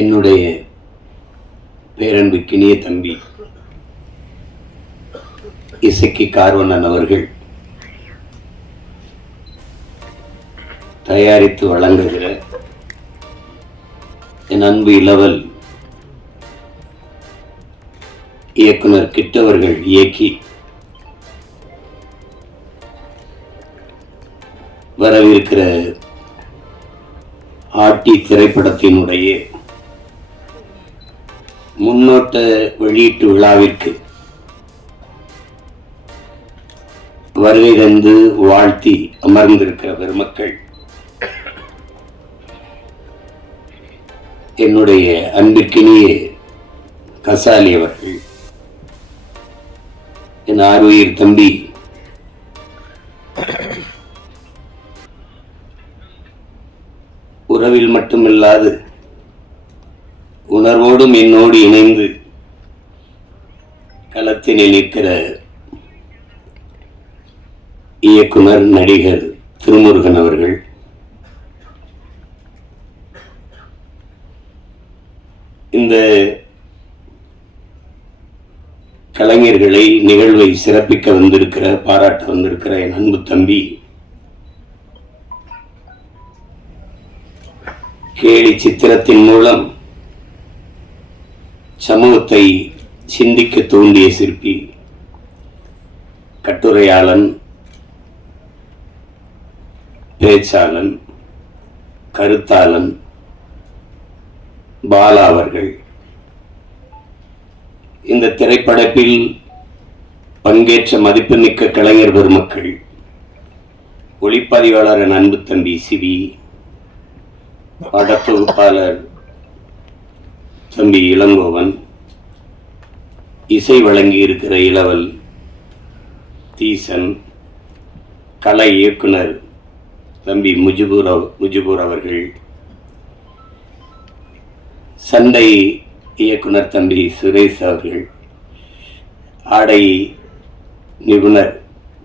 என்னுடைய பேரன்புக்கினிய தம்பி இசக்கி கார்வண்ணன் அவர்கள் தயாரித்து வழங்குகிற என் அன்பு இளவல் இயக்குனர் கிட்டவர்கள் இயக்கி வரவிருக்கிற ஆட்டி திரைப்படத்தினுடைய முன்னோட்ட வெளியீட்டு விழாவிற்கு வருகை தந்து வாழ்த்தி அமர்ந்திருக்கிற பெருமக்கள், என்னுடைய அன்பிற்கினிய கசாலி அவர்கள், என் ஆர்வயிர் தம்பி உறவில் மட்டுமில்லாது உணர்வோடும் என்னோடு இணைந்து களத்தினில் நிற்கிற இயக்குனர் நடிகர் திருமுருகன் அவர்கள், இந்த கலைஞர்களை நிகழ்வை சிறப்பிக்க வந்திருக்கிற பாராட்ட வந்திருக்கிற என் அன்பு தம்பி கேலி சித்திரத்தின் மூலம் சமூகத்தை சிந்திக்க தூண்டிய சிற்பி, கட்டுரையாளன், பேச்சாளன், கருத்தாளன் பாலா அவர்கள், இந்த திரைப்படத்தில் பங்கேற்ற மதிப்புமிக்க கலைஞர் பெருமக்கள், ஒளிப்பதிவாளர் என் அன்பு தம்பி சிவி, படத்தொகுப்பாளர் தம்பி இளங்கோவன், இசை வழங்கி இருக்கிற இளவல் தீசன், கலை இயக்குனர் தம்பி முஜிபூர் அவர்கள், சண்டை இயக்குனர் தம்பி சுரேஷ் அவர்கள், ஆடை நிபுணர்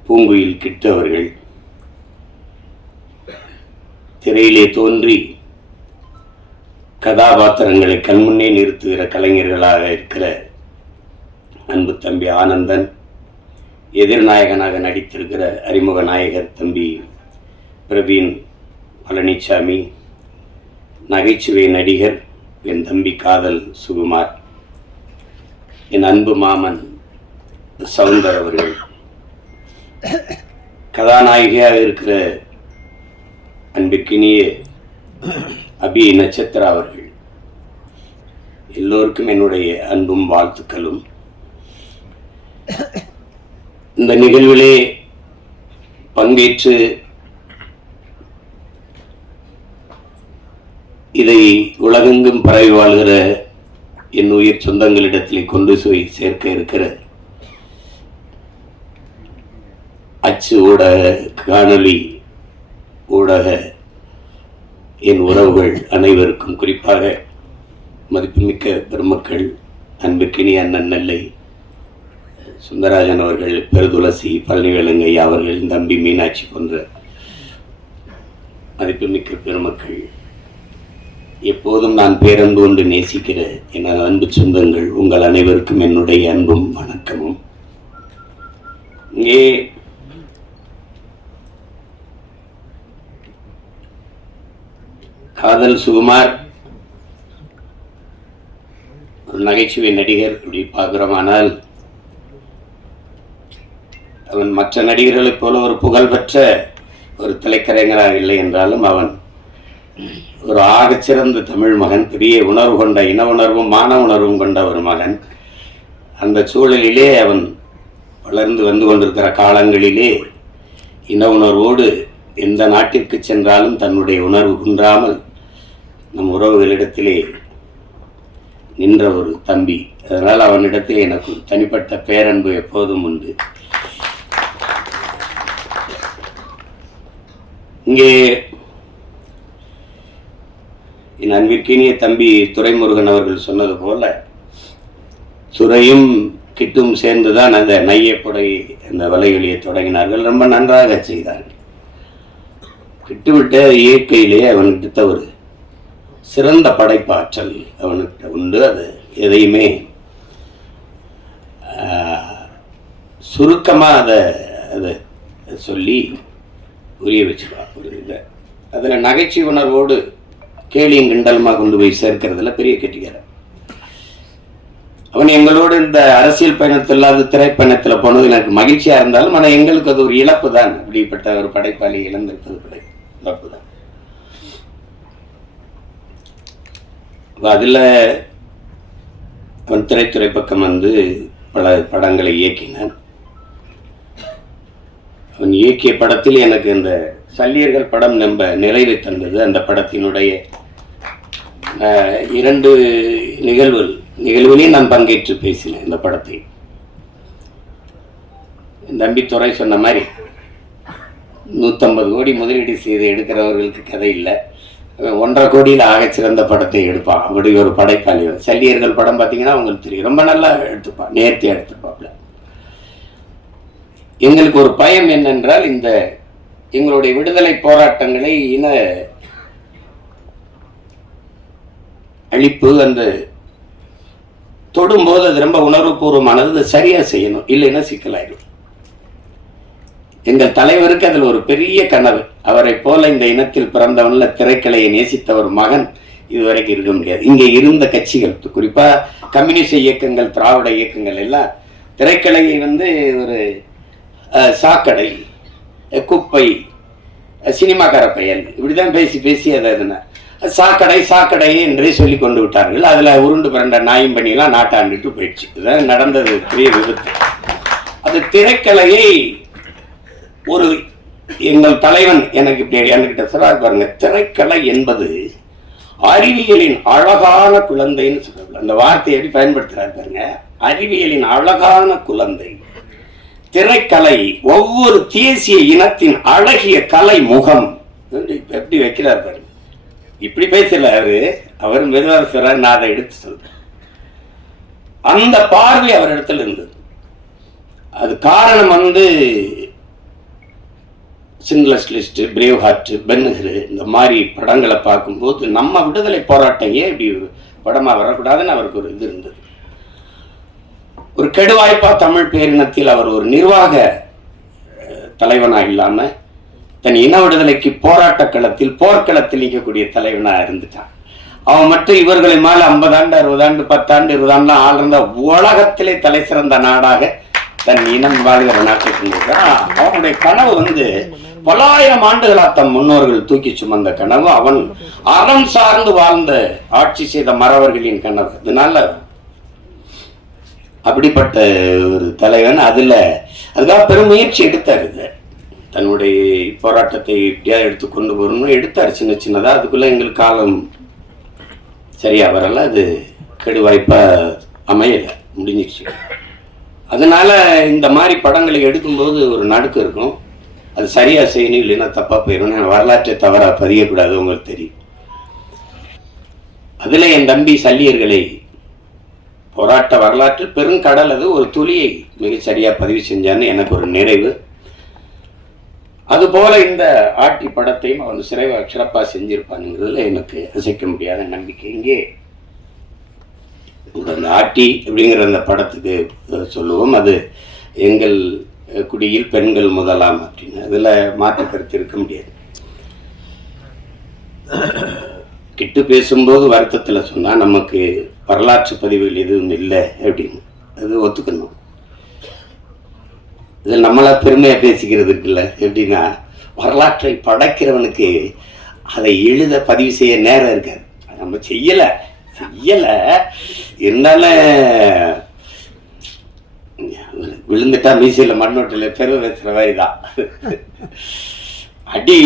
பூங்குயில் கிட்டு அவர்கள், திரையிலே தோன்றி கதாபாத்திரங்களை கண்முன்னே நிறுத்துகிற கலைஞர்களாக இருக்கிற அன்பு தம்பி ஆனந்தன், எதிர்நாயகனாக நடித்திருக்கிற அறிமுக நாயகர் தம்பி பிரவீன் பழனிசாமி, நகைச்சுவை நடிகர் என் தம்பி காதல் சுகுமார், என் அன்பு மாமன் சவுந்தர் அவர்கள், கதாநாயகியாக இருக்கிற அன்பிற்கினிய அபி நட்சத்திரா அவர்கள், எல்லோருக்கும் என்னுடைய அன்பும் வாழ்த்துக்களும். இந்த நிகழ்விலே பங்கேற்று இதை உலகெங்கும் பரவி வாழ்கிற என் உயிர் சொந்தங்களிடத்திலே கொண்டு போய் சேர்க்க இருக்கிற அச்சு ஊடக, காணொலி ஊடக என் உறவுகள் அனைவருக்கும், குறிப்பாக மதிப்புமிக்க பெருமக்கள், அன்புக்கினிய அண்ணன் நெல்லை சுந்தராஜன் அவர்கள், பெருதுளசி பழனிவேலங்கை அவர்கள், தம்பி மீனாட்சி போன்ற மதிப்புமிக்க பெருமக்கள், எப்போதும் நான் பேரன்பு கொண்டு நேசிக்கிற எனது அன்பு சொந்தங்கள், உங்கள் அனைவருக்கும் என்னுடைய அன்பும் வணக்கமும். இங்கே காதல் சுகுமார் ஒரு நகைச்சுவை நடிகர் அப்படி பார்க்கிறோமானால், அவன் மற்ற நடிகர்களைப் போல ஒரு புகழ்பெற்ற ஒரு திரைக்கலைஞராக இல்லை என்றாலும் அவன் ஒரு ஆகச்சிறந்த தமிழ் மகன், பெரிய உணர்வு கொண்ட, இன உணர்வும் மான உணர்வும் கொண்ட ஒரு மகன். அந்த சூழலிலே அவன் வளர்ந்து வந்து கொண்டிருக்கிற காலங்களிலே இன உணர்வோடு எந்த நாட்டிற்கு சென்றாலும் தன்னுடைய உணர்வு குன்றாமல் நம் உறவுகளிடத்திலே நின்ற ஒரு தம்பி. அதனால் அவனிடத்திலே எனக்கு தனிப்பட்ட பேரன்பு எப்போதும் உண்டு. இங்கே என் அன்பிற்கினிய தம்பி துரைமுருகன் அவர்கள் சொன்னது போல, துரையும் கிட்டும் சேர்ந்துதான் அந்த நையப்புடை அந்த வலைகளியை தொடங்கினார்கள். ரொம்ப நன்றாக செய்தார்கள். கிட்டுவிட்ட இயற்கையிலே அவன் எடுத்த ஒரு சிறந்த படைப்பாற்றல் அவனுக்கு உண்டு. அது எதையுமே சுருக்கமாக அதை சொல்லி புரிய வச்சுருவான். ஒரு இதை அதில் நகைச்சுவை உணர்வோடு கேலியும் கிண்டலுமா கொண்டு போய் சேர்க்கிறதுல பெரிய கெட்டிக்காரன் அவன். எங்களோடு இந்த அரசியல் பயணத்தில் அது திரைப்பயணத்தில் போனது எனக்கு மகிழ்ச்சியாக இருந்தாலும், ஆனால் எங்களுக்கு அது ஒரு இழப்பு தான். அப்படிப்பட்ட ஒரு படைப்பாளி இழந்திருப்பது இழப்பு தான். அதில் அவன் திரைத்துறை பக்கம் வந்து பல படங்களை இயக்கினான். அவன் இயக்கிய படத்தில் எனக்கு இந்த சல்லியர்கள் படம் ரொம்ப நிறைவை தந்தது. அந்த படத்தினுடைய 2 நிகழ்வுகளையும் நான் பங்கேற்று பேசினேன். இந்த படத்தை தம்பித்துறை சொன்ன மாதிரி 150 கோடி முதலீடு செய்து எடுக்கிறவர்களுக்கு கதை இல்லை, 1.5 கோடியில் ஆகச்சிறந்த படத்தை எடுப்பான். அப்படி ஒரு படைப்பாளி. சல்லியர்கள் படம் பார்த்தீங்கன்னா அவங்களுக்கு தெரியும், ரொம்ப நல்லா எடுத்துப்பான், நேர்த்தியாக எடுத்துப்பாப்ல. எங்களுக்கு ஒரு பயம் என்னென்றால், இந்த எங்களுடைய விடுதலை போராட்டங்களை இன அழிப்பு அந்த தொடும்போது அது ரொம்ப உணர்வுபூர்வமானது, அதை சரியா செய்யணும், இல்லைன்னா சிக்கலாயிடும். எங்கள் தலைவருக்கு அதில் ஒரு பெரிய கனவு. அவரை போல இந்த இனத்தில் பிறந்தவன்ல திரைக்கலையை நேசித்த ஒரு மகன் இதுவரைக்கும் இருக்க முடியாது. இங்கே இருந்த கட்சிகள், குறிப்பா கம்யூனிஸ்ட் இயக்கங்கள், திராவிட இயக்கங்கள் எல்லாம் திரைக்கலையை வந்து ஒரு சாக்கடை, குப்பை, சினிமாக்கார பயல் இப்படிதான் பேசி பேசி அதை சாக்கடை சாக்கடை என்றே சொல்லி கொண்டு விட்டார்கள். அதுல உருண்டு பிறண்ட நாயும் பண்ணியெல்லாம் நாட்டாண்டுட்டு போயிடுச்சு. இதுதான் நடந்தது, பெரிய விபத்து. அது திரைக்கலையை ஒரு எங்கள் தலைவன் எனக்கு இப்படி என்கிட்ட சொல்றாரு பாருங்க, திரைக்கலை என்பது அறிவியலின் அழகான குழந்தைன்னு சொல்றாங்க. அந்த வார்த்தையை எப்படி பயன்படுத்துறாரு பாருங்க, அறிவியலின் அழகான குழந்தை. திரைக்கலை ஒவ்வொரு தேசிய இனத்தின் அழகிய கலை முகம். எப்படி வைக்கிறார் பாருங்க. இப்படி பேசல அவர் மெதுவாக சொல்றாரு, நான் அதை எடுத்து சொல்றேன். அந்த பார்வை அவர் இடத்துல இருந்தது. அது காரணம் வந்து சிண்ட்லர்ஸ் லிஸ்ட், பிரேவ் ஹார்ட், பென்ஹர் இந்த மாதிரி படங்களை பார்க்கும்போது நம்ம விடுதலை போராட்டம் ஏன் இப்படி படமா வரக்கூடாதுன்னு அவருக்கு ஒரு இது இருந்தது. ஒரு கெடுவாய்ப்பா தமிழ் பேரினத்தில் அவர் ஒரு நிர்வாக தலைவனா இல்லாம தன் இன விடுதலைக்கு போராட்ட களத்தில், போர்க்களத்தில் நிற்கக்கூடிய தலைவனா இருந்துட்டான். அவன் மட்டும் இவர்களை மேல 50 ஆண்டு 60 ஆண்டு 10 ஆண்டு 20 ஆண்டு ஆள் இருந்த உலகத்திலே தலை சிறந்த நாடாக தன் இனம் வாழ்கிற நாட்டை கொண்டிருக்கிறான். அவனுடைய கனவு வந்து பல்லாயிரம் ஆண்டுகளா தம் முன்னோர்கள் தூக்கி சுமந்த கனவு, அவன் அறம் சார்ந்து வாழ்ந்த ஆட்சி செய்த மறவர்களின் கனவு. அதனால அப்படிப்பட்ட ஒரு தலைவன் அதுக்காக பெரும் முயற்சி எடுத்தார். தன்னுடைய போராட்டத்தை இப்படியா எடுத்து கொண்டு போகணும்னு எடுத்தார், சின்ன சின்னதா. அதுக்குள்ள எங்களுக்கு காலம் சரியா வரல, அது கெடுவாய்ப்பா அமையல, முடிஞ்சிச்சு. அதனால இந்த மாதிரி படங்களை எடுக்கும்போது ஒரு நடுக்கம் இருக்கும். அது சரியா செய்யணும், இல்லைன்னா தப்பா போயிடும். வரலாற்றை தவறா பதியக்கூடாது, உங்களுக்கு தெரியும். அதுல என் தம்பி சல்லியர்களை போராட்ட வரலாற்றில் பெருங்கடல், அது ஒரு துளியை மிகச்சரியா பதிவு செஞ்சான்னு எனக்கு ஒரு நிறைவு. அதுபோல இந்த ஆட்டி படத்தையும் அவன் சிறப்பா செஞ்சிருப்பானுங்கிறதுல எனக்கு அசைக்க முடியாத நம்பிக்கை. இங்கே அந்த ஆட்டி அப்படிங்கிற அந்த படத்துக்கு சொல்லுவோம், அது எங்கள் குடியில் பெண்கள் முதலாம் அப்படின்னு, அதுல மாற்று கருத்து இருக்க முடியாது. கிட்டு பேசும்போது வருத்தத்துல சொன்னா நமக்கு வரலாற்று பதிவுகள் எதுவும் இல்லை அப்படின்னு, அது ஒத்துக்கணும். இதில் நம்மளா பெருமையா பேசிக்கிறது இருக்குல்ல. எப்படின்னா, வரலாற்றை படைக்கிறவனுக்கு அதை எழுத பதிவு செய்ய நேரம் இருக்காது. நம்ம செய்யல இருந்தாலும் விழுந்துட்டா மீசையில மண்ணோட்டில் பெருமை பேசுற மாதிரி தான். அடி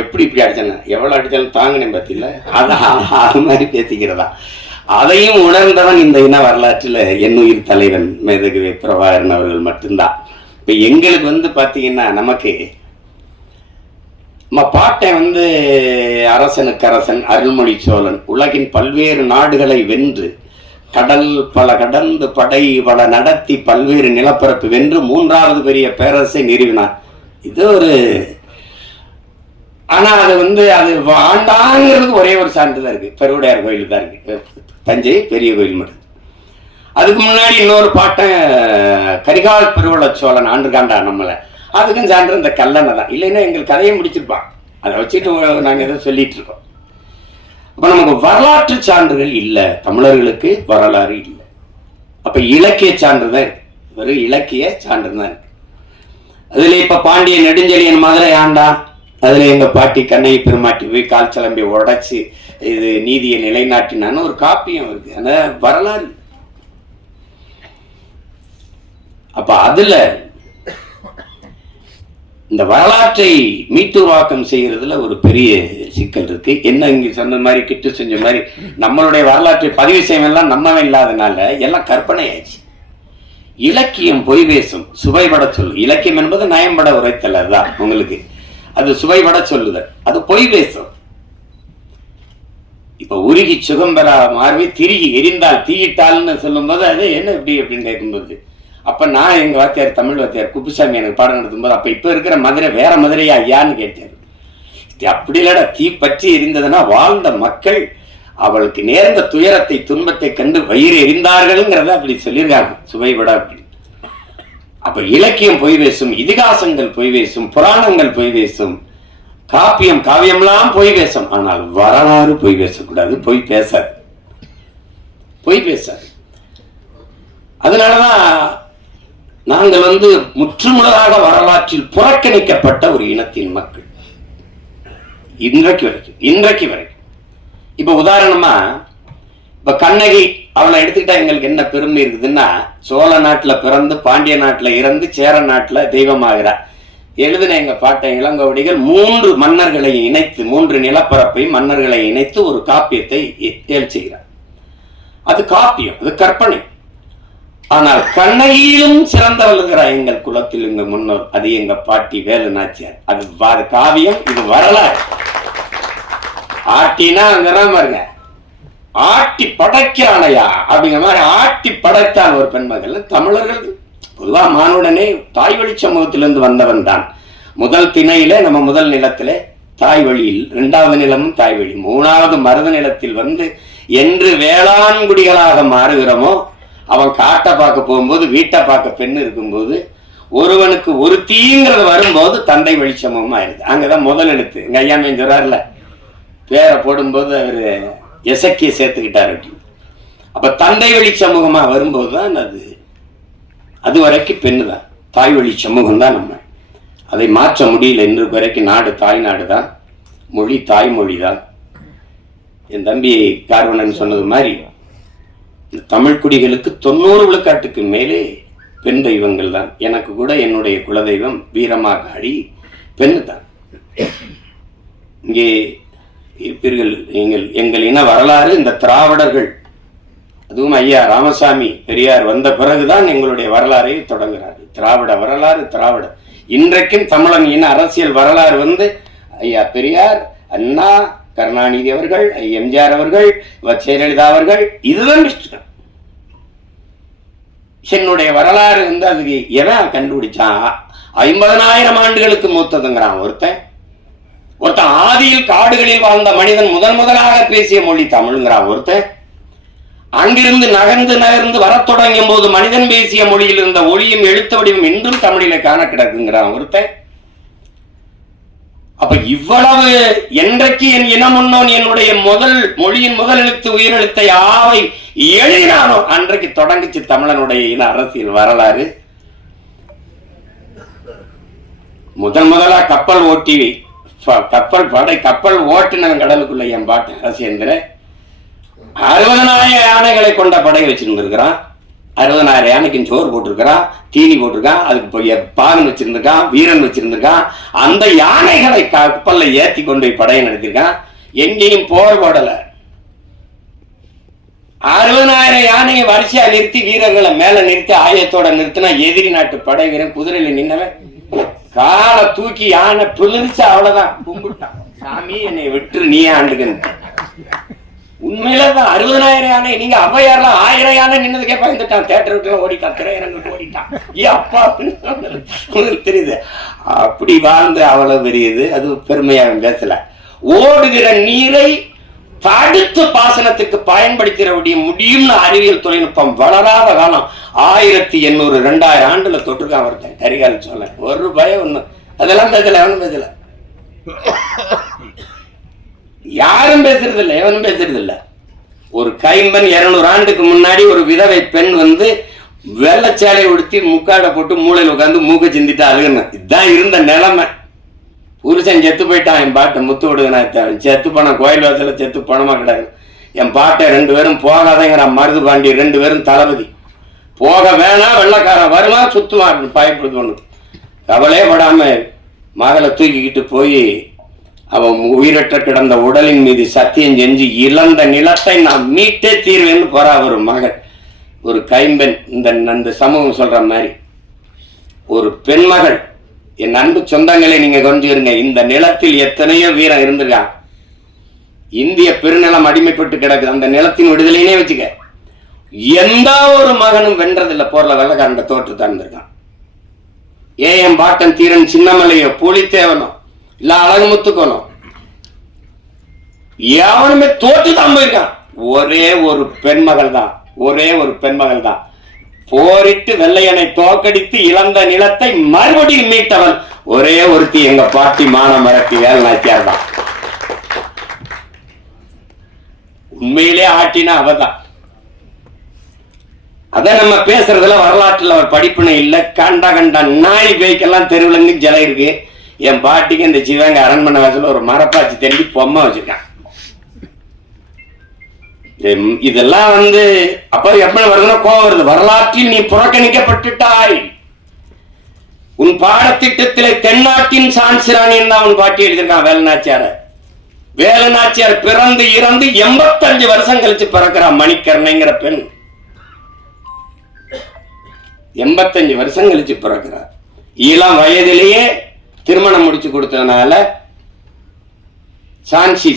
எப்படி இப்படி அடிச்சாங்க, எவ்வளவு அடிச்சாலும் தாங்கினேன் பார்த்தீங்களா, அதான் அது மாதிரி பேசிக்கிறதா. அதையும் உணர்ந்தவன் இந்த இன வரலாற்றில் என்னுயிர் தலைவன் மேதகு பிரபாகரன் அவர்கள் மட்டும்தான். இப்போ எங்களுக்கு வந்து பார்த்தீங்கன்னா, நமக்கு நம்ம பாட்டை வந்து அரசனுக்கு அரசன் அருள்மொழி சோழன் உலகின் பல்வேறு நாடுகளை வென்று கடல் பல கடந்து படை பல நடத்தி பல்வேறு நிலப்பரப்பு வென்று 3வது பெரிய பேரரசை நிறுவினார். இது ஒரு ஆனா அது அது ஆண்டாங்கிறதுக்கு ஒரே ஒரு சான்று தான் இருக்கு, பெருவுடையார் கோயில் தான் இருக்கு, தஞ்சை பெரிய கோயில் மட்டும். அதுக்கு முன்னாடி இன்னொரு பாட்டன் கரிகால் பெருவள சோழன் ஆண்டுகாண்டா நம்மள, அதுக்கும் சான்று இந்த கல்லணை தான். இல்லைன்னா எங்கள் கதையை முடிச்சிருப்பான், அதை வச்சுட்டு நாங்க எதை சொல்லிட்டு இருக்கோம். அப்ப நமக்கு வரலாற்று சான்றுகள் இல்லை, தமிழர்களுக்கு வரலாறு இல்லை. அப்ப இலக்கிய சான்று தான் இருக்கு, வெறும் இலக்கிய சான்று தான் இருக்கு. அதுல இப்ப பாண்டிய நெடுஞ்செழியன் மதுரை ஆண்டா, அதுல எங்க பாட்டி கண்ணகி பெருமாட்டி போய் கால் சிலம்பி உடைச்சு இது நீதியை நிலைநாட்டினான்னு ஒரு காப்பியம் இருக்கு, ஆனா வரலாறு. அப்ப அதுல இந்த வரலாற்றை மீட்டுருவாக்கம் செய்யறதுல ஒரு பெரிய சிக்கல் இருக்கு. என்ன இங்க சொன்ன மாதிரி கிட்டு செஞ்ச மாதிரி நம்மளுடைய வரலாற்றை பதிவு செய்யலாம் நம்மவே இல்லாதனால எல்லாம் கற்பனை ஆயிடுச்சு. இலக்கியம் பொய் பேசும், சுவைபட சொல்லு. இலக்கியம் என்பது நயம்பட உரைத்தல், அதுதான் உங்களுக்கு. அது சுவைபட சொல்லுதல், அது பொய் பேசும். இப்ப உருகி சுகம்பெறா மார்பை திருகி எரிந்தால் தீயிட்டால்னு சொல்லும் போது அது என்ன இப்படி அப்படின்னு கேட்கும்போது, அப்ப நான் எங்க வாத்தியார் தமிழ் வாத்தியார் குப்புசாமி எனக்கு பாடம் நடத்தும் போது, அப்ப இப்ப இருக்கிற மதுரை வேற மதுரையா ஐயான்னு கேட்டாரு. அப்படி இல்லடா, தீ பற்றி எரிந்ததுன்னா வாழ்ந்த மக்கள் அவளுக்கு நேர்ந்த துயரத்தை துன்பத்தை கண்டு வயிறு எரிந்தார்கள்ங்கிறத அப்படி சொல்லியிருக்காங்க, சுவைபட அப்படி. அப்ப இலக்கியம் பொய் பேசும், இதிகாசங்கள் பொய் பேசும், புராணங்கள் பொய் பேசும், காப்பியம் காவியம்லாம் பொய் பேசும். ஆனால் வரலாறு பொய் பேசக்கூடாது, பொய் பேசாது, பொய் பேசாது. அதனாலதான் நாங்கள் முற்றுமுழுதாக வரலாற்றில் புறக்கணிக்கப்பட்ட ஒரு இனத்தின் மக்கள் இன்றைக்கு வரைக்கும். இப்ப உதாரணமா இப்ப கண்ணகி அவளை எடுத்துக்கிட்டா எங்களுக்கு என்ன பெருமை இருக்குதுன்னா, சோழ நாட்டுல பிறந்து பாண்டிய நாட்டுல இறந்து சேர நாட்டுல தெய்வமாகிறா. எழுதின எங்க பாட்ட இளங்கோவடிகள் 3 மன்னர்களை இணைத்து, 3 நிலப்பரப்பை மன்னர்களை இணைத்து ஒரு காப்பியத்தை செய்கிறார். அது காப்பியம், அது கற்பனை. ஆனால் கண்ணகியிலும் சிறந்தவள்கிறார் எங்கள் குலத்தில் எங்க முன்னோர், அது எங்க பாட்டி வேலு நாச்சியார். அது காவியம், இது வரலாறு. ஆட்டினா அங்கதான் பாருங்க, ஆட்டி படைக்கிறானையா அப்படிங்கிற மாதிரி ஆட்டி படைத்தான் ஒரு பெண்மகள். தமிழர்கள் பொதுவா மானுடனே தாய் வழி சமூகத்திலிருந்து வந்தவன் தான். முதல் திணையில நம்ம முதல் நிலத்திலே தாய் வழியில், 2வது நிலமும் தாய் வழி, 3வது மருத நிலத்தில் என்று வேளாண்குடிகளாக மாறுகிறோமோ, அவன் காட்டை பார்க்க போகும்போது வீட்டை பார்க்க பெண்ணு இருக்கும்போது ஒருவனுக்கு ஒரு தீங்கிறது வரும்போது தந்தை வழி சமூகம் ஆயிடுது. அங்கதான் முதல் எழுத்து. எங்க ஐயா சொல்றாருல, பேரை போடும்போது அவரு எசக்கிய சேர்த்துக்கிட்டாரு. அப்ப தந்தை வழி சமூகமா வரும்போதுதான் அது வரைக்கும் பெண்ணு தான், தாய் வழி சமூகம் தான். நம்ம அதை மாற்ற முடியல. இன்று வரைக்கும் நாடு தாய் நாடு தான், மொழி தாய்மொழி தான். என் தம்பி கார்வனன் சொன்னது மாதிரி தமிழ் குடிகளுக்கு 90 விழுக்காட்டுக்கு மேலே பெண் தெய்வங்கள் தான். எனக்கு கூட என்னுடைய குலதெய்வம் வீரமாகாடி பெண்ணு தான். இங்கே இருப்பீர்கள் எங்கள் இன வரலாறு. இந்த திராவிடர்கள், அதுவும் ஐயா ராமசாமி பெரியார் வந்த பிறகுதான் எங்களுடைய வரலாறை தொடங்குகிறார்கள். திராவிட வரலாறு, திராவிட. இன்றைக்கும் தமிழன் இன அரசியல் வரலாறு ஐயா பெரியார், அண்ணா, கருணாநிதி அவர்கள், எம்ஜிஆர் அவர்கள், ஜெயலலிதா அவர்கள், இதுதான் என்னுடைய வரலாறு. அதுக்கு எவன் கண்டுபிடிச்சான்? 50,000 ஆண்டுகளுக்கு மூத்ததுங்கிறான் ஒருத்தன். ஆதியில் காடுகளில் வாழ்ந்த மனிதன் முதலாக பேசிய மொழி தமிழ்ங்கிறான் ஒருத்தன். அங்கிருந்து நகர்ந்து வரத் தொடங்கும் போது மனிதன் பேசிய மொழியில் இருந்த ஒளியும் எழுத்து வடிவம் இன்றும் தமிழிலே காண கிடக்குங்கிறான் ஒருத்தன். அப்ப இவ்வளவு என்றைக்கு என் இனம் முன்னோன் என்னுடைய மொழியின் முதல் எழுத்து உயிரெழுத்தை ஆவை எழுதினானோ அன்றைக்கு தொடங்குச்சு தமிழனுடைய இன அரசியல் வரலாறு. முதலா கப்பல் கப்பல் ஓட்டினவன் கடலுக்குள்ள என் பாட்டு அரசியந்திர 60,000 யானைகளை கொண்ட படை வச்சிருந்திருக்கிறான். 60,000 யானைக்கு சோறு போட்டிருக்கிறான், தீனி போட்டிருக்கான், அதுக்கு பாகன் வச்சிருந்திருக்கான், வீரன் வச்சிருந்திருக்கான். அந்த யானைகளை கப்பல்ல ஏற்றி கொண்டு போய் படையை நடத்திருக்கான். எங்கேயும் போர் போடல. 60,000 யானையை வரிசையா நிறுத்தி வீரர்களை மேல நிறுத்தி ஆயத்தோட நிறுத்தினா எதிரி நாட்டு படை வீரன் குதிரையில நின்னவன் காலை தூக்கி யானை புளிரிச்சு அவ்வளவுதான் கும்பிட்டான். சாமி என்னை விட்டு நீ ஆண்டுகின்ற உண்மையிலதான் 60,000 யானை. நீங்க அவ்வையாரெல்லாம் 1000 யானை நின்னதுக்கே பயந்துட்டான். தேட்டர் விட்டு ஓடிட்டான், திரையரங்குக்கு ஓடிட்டான். அப்பா உங்களுக்கு தெரியுது. அப்படி வாழ்ந்து அவ்வளவு பெரியது. அது பெருமையாக பேசல. ஓடுகிற நீரை தடுத்து பாசனத்துக்கு பயன்படுத்திட முடியும்னு அறிவியல் தொழில்நுட்பம் வளராத காலம் 1800 2000 ஆண்டுல தொற்றுக்கான் ஒருத்தன் கரிகால சோழன். ஒரு பயம் ஒண்ணு அதெல்லாம் பேசல, எவனும் பேசல, யாரும் பேசுறது இல்லை, எவனும் பேசுறது இல்லை. ஒரு கைம்பன் 200 ஆண்டுக்கு முன்னாடி ஒரு விதவை பெண் வெள்ளச்சாலை உடுத்தி முக்காடை போட்டு மூளையில் உட்காந்து மூக்க சிந்திட்டு அழுகுன்னு. இதுதான் இருந்த நிலைமை. புருஷன் செத்து போயிட்டான். என் பாட்டை முத்து விடுங்கண்ணா, செத்து பணம் கோயில் வாசல செத்து பணமா கிடையாது. என் பாட்டை 2 பேரும் போகாதேங்கிறான். மருது பாண்டி 2 பேரும் தளபதி. போக வேணாம், வெள்ளக்காரன் வருமா சுத்துவான் பயப்படுது. ஒண்ணு கவலையே படாம மகளை தூக்கிக்கிட்டு போய் அவன் உயிரற்ற கிடந்த உடலின் மீது சத்தியம் செஞ்சு இழந்த நிலத்தை நான் மீட்டே தீர்வேன்னு போறா ஒரு மகள், ஒரு கைம்பெண். இந்த சமூகம் சொல்ற மாதிரி ஒரு பெண்மகள். என் அன்பு சொந்தங்களை நீங்க கொஞ்சிருங்க. இந்த நிலத்தில் எத்தனையோ வீரம் இருந்திருக்கான். இந்திய பெருநிலம் அடிமைப்பட்டு கிடக்குது. அந்த நிலத்தின் விடுதலையினே வச்சுக்க. எந்த ஒரு மகனும் வென்றதில்லை. போர்ல வெள்ளக்காரன் தோற்றுத்தான் இருந்திருக்கான். என் பாட்டன் தீரன் சின்னமலையோ புலித்தேவனோ இல்ல அழகுமுத்துக்கணும் எவனுமே தோற்றுதான் போயிருக்கான். ஒரே ஒரு பெண்மகள் தான், ஒரே ஒரு பெண்மகள் தான் போரிட்டு வெள்ளையனை தோற்கடித்து இழந்த நிலத்தை மறுபடியும் மீட்டவன் ஒரே ஒருத்தி, எங்க பாட்டி மானமரத்தி வேலுநாச்சியார் தான். உண்மையிலே ஆட்டினா அவதான். அத நம்ம பேசுறதுல வரலாற்றுல ஒரு படிப்புனை இல்லை. கண்ட நாய் பேய்க்கெல்லாம் தெருவுல இருந்து ஜலம் இருக்கு. என் பாட்டிக்கு இந்த சிவகங்கை அரண்மனை வாசல ஒரு மரப்பாச்சி தெண்டி பொம்மை வச்சிருக்கான். இதெல்லாம் அப்ப எப்படி வருதுன்னா கோவம் வருது. வரலாற்றில் நீ புறக்கணிக்கப்பட்டுட்டாய். உன் பாடத்திட்டத்திலே தென்னாட்டின் சான்சிராணின்னு தான் உன் பாட்டி எழுதியிருக்கான் வேலுநாச்சியார. வேலுநாச்சியார் பிறந்து இறந்து 85 வருஷம் கழிச்சு பிறக்கிறான். மணிக்கர்ணைங்கிற பெண் 85 வருஷம் கழிச்சு பிறக்கிறார். இளம் வயதிலேயே திருமணம் முடிச்சு கொடுத்ததுனால சான்சி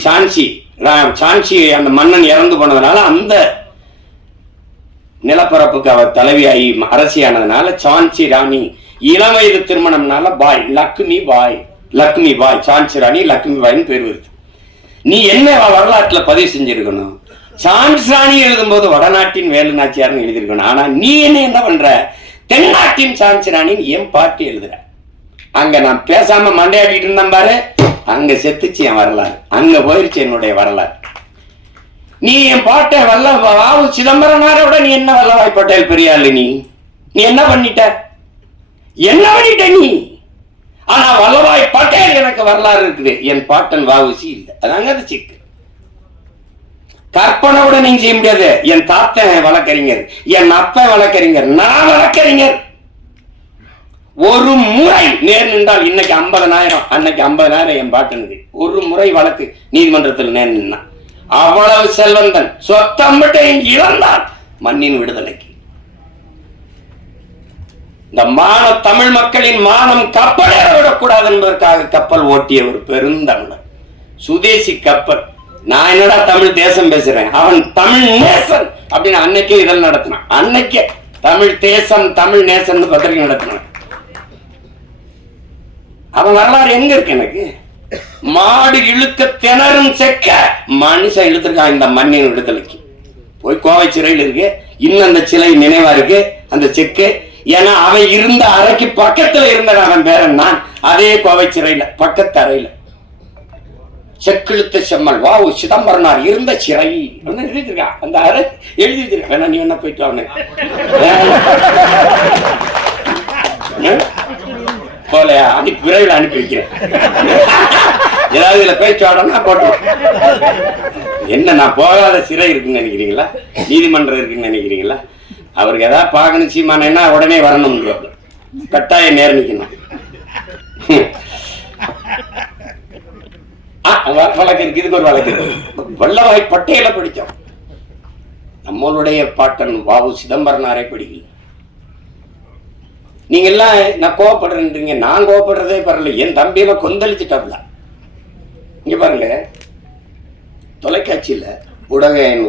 அந்த மன்னன் இறந்து போனதுனால அந்த நிலப்பரப்புக்கு அவர் தலைவியாகி அரசியானதுனால சான்சி ராணி. இளம் வயது திருமணம்னால பாய் லக்ஷ்மி பாய் சான்சி ராணி லக்ஷ்மி பாய்னு பேர் வருது. நீ என்ன வரலாற்றுல பதிவு செஞ்சிருக்கணும்? சான்சி ராணி எழுதும் போது வடநாட்டின் வேலுநாச்சியார்னு எழுதியிருக்கணும். ஆனா நீ என்ன பண்ற? தென்னாட்டின் சான்சி ராணின்னு என் பாட்டி எழுதுற. அங்க நான் பேசாம மண்டையாடிட்டு இருந்தேன் பாரு, அங்க செத்துச்சு என் வரலாறு, அங்க போயிருச்சு என்னுடைய வரலாறு. நீ என் பாட்டை வாவு சிதம்பரனாரோட நீ என்ன வல்லபாய் பட்டேல் பெரியாள்? நீ என்ன பண்ணிட்ட நீ? ஆனா வல்லபாய் பட்டேல் எனக்கு வரலாறு இருக்குது, என் பாட்டன் வாவுசி இல்லை. அதாங்க அது சிக்கு. கற்பனோட நீங்க செய்ய முடியாது. என் தாத்தன் வழக்கறிஞர், என் அப்பன் வழக்கறிஞர், நான் வழக்கறிஞர். ஒரு முறை நேர் நின்றால் இன்னைக்கு 50,000, அன்னைக்கு 50,000 என் பாட்டனுக்கு. ஒரு முறை வழக்கு நீதிமன்றத்தில் நேர் நின்னா அவ்வளவு செல்வந்தன். சொத்தம்பட்டை இழந்தான் மண்ணின் விடுதலைக்கு. இந்த தமிழ் மக்களின் மானம் கப்பலே விடக்கூடாது என்பதற்காக கப்பல் ஓட்டிய ஒரு பெருந்தமிழர், சுதேசி கப்பல். நான் என்னடா தமிழ் தேசம் பேசுறேன், அவன் தமிழ் நேசன் அப்படின்னு அன்னைக்கே இதழ் நடத்தினான். அன்னைக்கே தமிழ் தேசம் தமிழ் நேசன் பத்திரிகை நடத்தினான். அவன் வரலாறு எங்க இருக்கு? எனக்கு மாடு இழுக்க திணறும் செக்க மனுஷன் இழுத்திருக்கான் இந்த மண்ணின் விடுதலைக்கு. போய் கோவை சிறையில் இருக்கு, இன்னும் அந்த சிலை நினைவா இருக்கு அந்த செக்கு. ஏன்னா அவன் இருந்த அறைக்கு பக்கத்துல இருந்த அவன் பேர நான் அதே கோவை சிறையில பக்கத்து அறையில செக்கிழுத்த செம்மல் வாவு சிதம்பரனார் இருந்த சிறை எழுதிருக்கான். அந்த அறை எழுதி வச்சிருக்க. வேணா நீ என்ன போயிட்டு அவனு போலையா அனுப்பி விரைவில் அனுப்பி வைக்கிறேன். ஏதாவது இதுல பேச்சு ஆடனா போட்டோம். என்ன நான் போகாத சிறை இருக்குன்னு நினைக்கிறீங்களா? நீதிமன்றம் இருக்குன்னு நினைக்கிறீங்களா? அவருக்கு ஏதாவது பார்க்கணும் சீமானா உடனே வரணும், கட்டாயம் நேரம் நிக்கணும். வழக்கு இருக்கு, இதுக்கு ஒரு வழக்கு இருக்கு. வல்லபாய் பட்டேல படிச்சோம். நம்மளுடைய பாட்டன் வாவு சிதம்பரனாரை படிக்கல. நீங்க எல்லாம் நான் கோவப்படுறேன்றீங்க. நான் கோவப்படுறதே பரவாயில்ல, என் தம்பியெல்லாம் கொந்தளிச்சுட்டாப்ல. இங்க பாருங்க, தொலைக்காட்சியில என்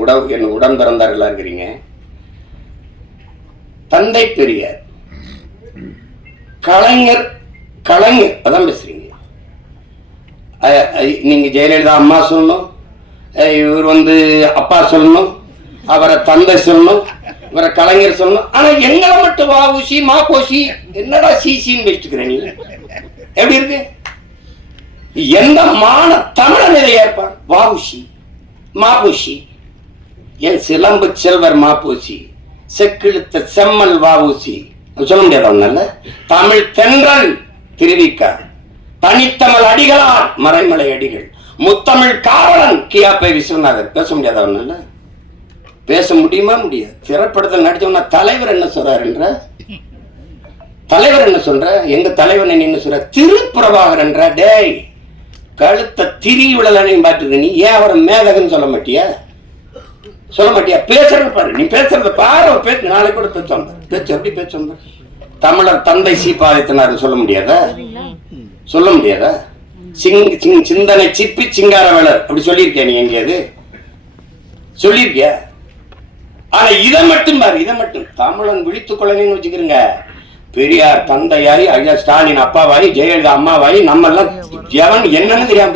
உடன் பிறந்தார்களா இருக்கிறீங்க. தந்தை பெரியார், கலைஞர் அதான் பேசுறீங்க. நீங்க ஜெயலலிதா அம்மா சொல்லணும், இவர் அப்பா சொல்லணும், அவரை தந்தை சொல்லணும், இவரை கலைஞர் சொல்லணும். ஆனா எங்களை மட்டும் வாவுசி மாப்போசி என்னடா சிசின்னு வச்சுக்கிறேன். நீ எப்படி இருக்கு? எந்த தமிழன் இதை ஏற்பான்? வாவுசி மாப்போசி, என் சிலம்பு செல்வர் மாப்போசி, செக்கிழுத்த செம்மல் வாவுசி சொல்ல முடியாத. தமிழ் தென்றல் திருவிக்கா, தனித்தமிழ் அடிகளார் மறைமலை அடிகள், முத்தமிழ் காவலன் கியாப்பை விஸ்வநாதர். பேச முடியாதவன் பேச முடியுமா? முடியாது. திரைப்படத்தில் நடிச்சவனா தலைவர் என்ன சொல்றாரு என்ற தலைவர் என்ன சொல்ற? எங்க தலைவன் என்ன சொல்ற? திருப்பிரபாகர் என்ற டேய் கழுத்த திரி விடலையும் பார்த்துது. நீ ஏன் அவரை மேதகன்னு சொல்ல மாட்டியா? பேசுறது பாரு, நீ பேசுறத பாரு. பேசு, நாளைக்கு கூட பேசுவாங்க. பேச்சு எப்படி பேசுவாங்க? தமிழர் தந்தை சீபாதித்தனார் சொல்ல முடியாதா? சிந்தனை சிப்பி சிங்கார வேளர் அப்படி சொல்லியிருக்கியா? நீ எங்கேயாவது சொல்லியிருக்கியா? ஆனா இதை மட்டும் பாரு, இதை மட்டும் தமிழன் விழித்துக் கொள்ளணும்னு வச்சுக்கிறீங்க. பெரியார் தந்தையாயி, ஐயா ஸ்டாலின் அப்பாவாயி, ஜெயலலிதா அம்மாவாயி, நம்ம எல்லாம் எவன் என்னன்னு தெரியாம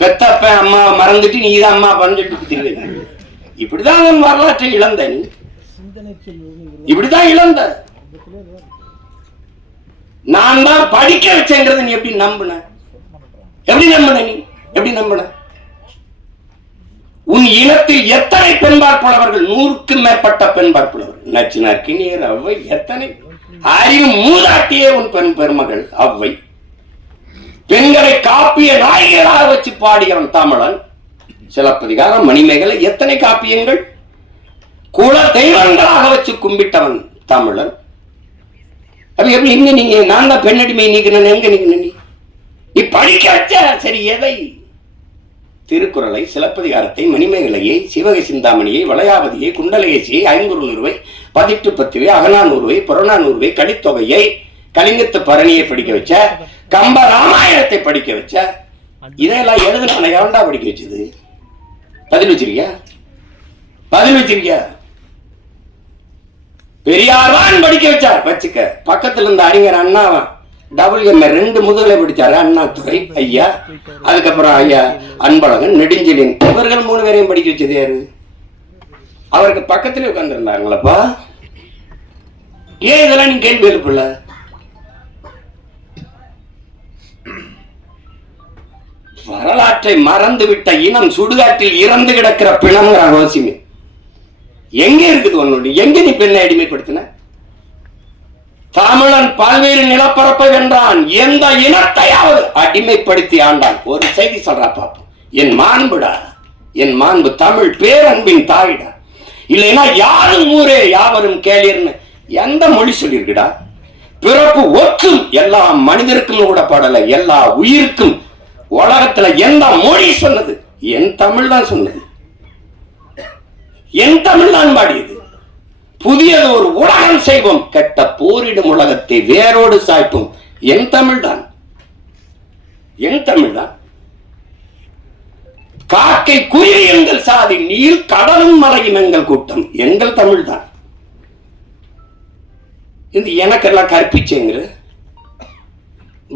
பெத்தப்ப அம்மா மறந்துட்டு நீ தான் அம்மா பண்ணிட்டு தெரியுது. இப்படிதான் வரலாற்றை இழந்த நீ, இப்படிதான் இழந்த. நான் தான் படிக்க வச்சேங்கிறது நீ எப்படி நம்பின? நீ எப்படி நம்பின? உன் இனத்தில் எத்தனை பெண்பார் புலவர்கள்? 100க்கும் மேற்பட்ட பெண்பார் புலவர்கள். நச்சினார், கிணியர், அவ்வை, எத்தனை அறிவு மூதாட்டியே உன் பெண் பெருமகள் அவ்வை. பெண்களை காப்பிய நாயகராக வச்சு பாடியவன் தமிழன். சிலப்பதிகாரம், மணிமேகலை, எத்தனை காப்பியங்கள். குல தெய்வங்களாக வச்சு கும்பிட்டவன் தமிழன். அப்ப எப்படி எங்க நீங்க? நான் தான் பெண்ணடிமை நீக்கணும். எங்க நீக்கணும்? நீ படிக்க வச்ச சரி எதை? திருக்குறளை, சிலப்பதிகாரத்தை, மணிமேகலையை, சிவகை சிந்தாமணியை, வளையாவதியை, குண்டலகேசியை, ஐங்குறுநூறுவை, 18 அகநானூறுவை, புறநானூறுவை, கலித்தொகையை, கலிங்கத்து பரணியை படிக்க வச்ச, கம்ப ராமாயணத்தை படிக்க வச்ச. இதெல்லாம் எழுதுன எவன்டா படிக்க வச்சது? பதில் வச்சிருக்கியா? பெரியார்தான் படிக்க வச்சார். வச்சுக்க. பக்கத்துல இருந்த அறிஞர் அண்ணாவன் WMA 2 முதுகலை படிச்சாரு. அண்ணாதுரை ஐயா, அதுக்கப்புறம் ஐயா அன்பழகன், நெடுஞ்செழியன், இவர்கள் 3 பேரையும் படிக்க வச்சது யாரு? அவருக்கு பக்கத்திலே உட்கார்ந்து இருந்தாங்களப்பா. ஏன் இதெல்லாம் நீ கேள்வி எழுப்பல? வரலாற்றை மறந்துவிட்ட இனம் சுடுகாட்டில் இறந்து கிடக்கிற பிணம்ங்கிற அவசியமே எங்க இருக்குது? ஒன்னு எங்க நீ பெண்ணை அடிமைப்படுத்தின? தமிழன் பல்வேறு நிலப்பரப்பை வென்றான். எந்த இனத்தையாவது அடிமைப்படுத்தி ஆண்டான். ஒரு செய்தி சொல்றா பாப்போம். என் மாண்புடா, என் மாண்பு தமிழ் பேரன்பின் தாயிடா. இல்லைன்னா யாரும் ஊரே யாவரும் கேளீர்னு எந்த மொழி சொல்லியிருக்குடா? பிறப்பு ஒற்றும் எல்லா மனிதருக்கும் கூட பாடல, எல்லா உயிருக்கும். உலகத்துல எந்த மொழி சொன்னது? என் தமிழ் தான் சொன்னது. என் தமிழ் தான் பாடியது. புதியது ஒரு உலகம் செய்வோம், கெட்ட போரிடும் உலகத்தை வேரோடு சாய்ப்போம். என் தமிழ் தான். காக்கை குயில் எங்கள் சாதி, நீல் கடலும் மலையும் எங்கள் கூட்டம். எங்கள் தமிழ் தான். இது எனக்கெல்லாம் கற்பிச்சேங்கிற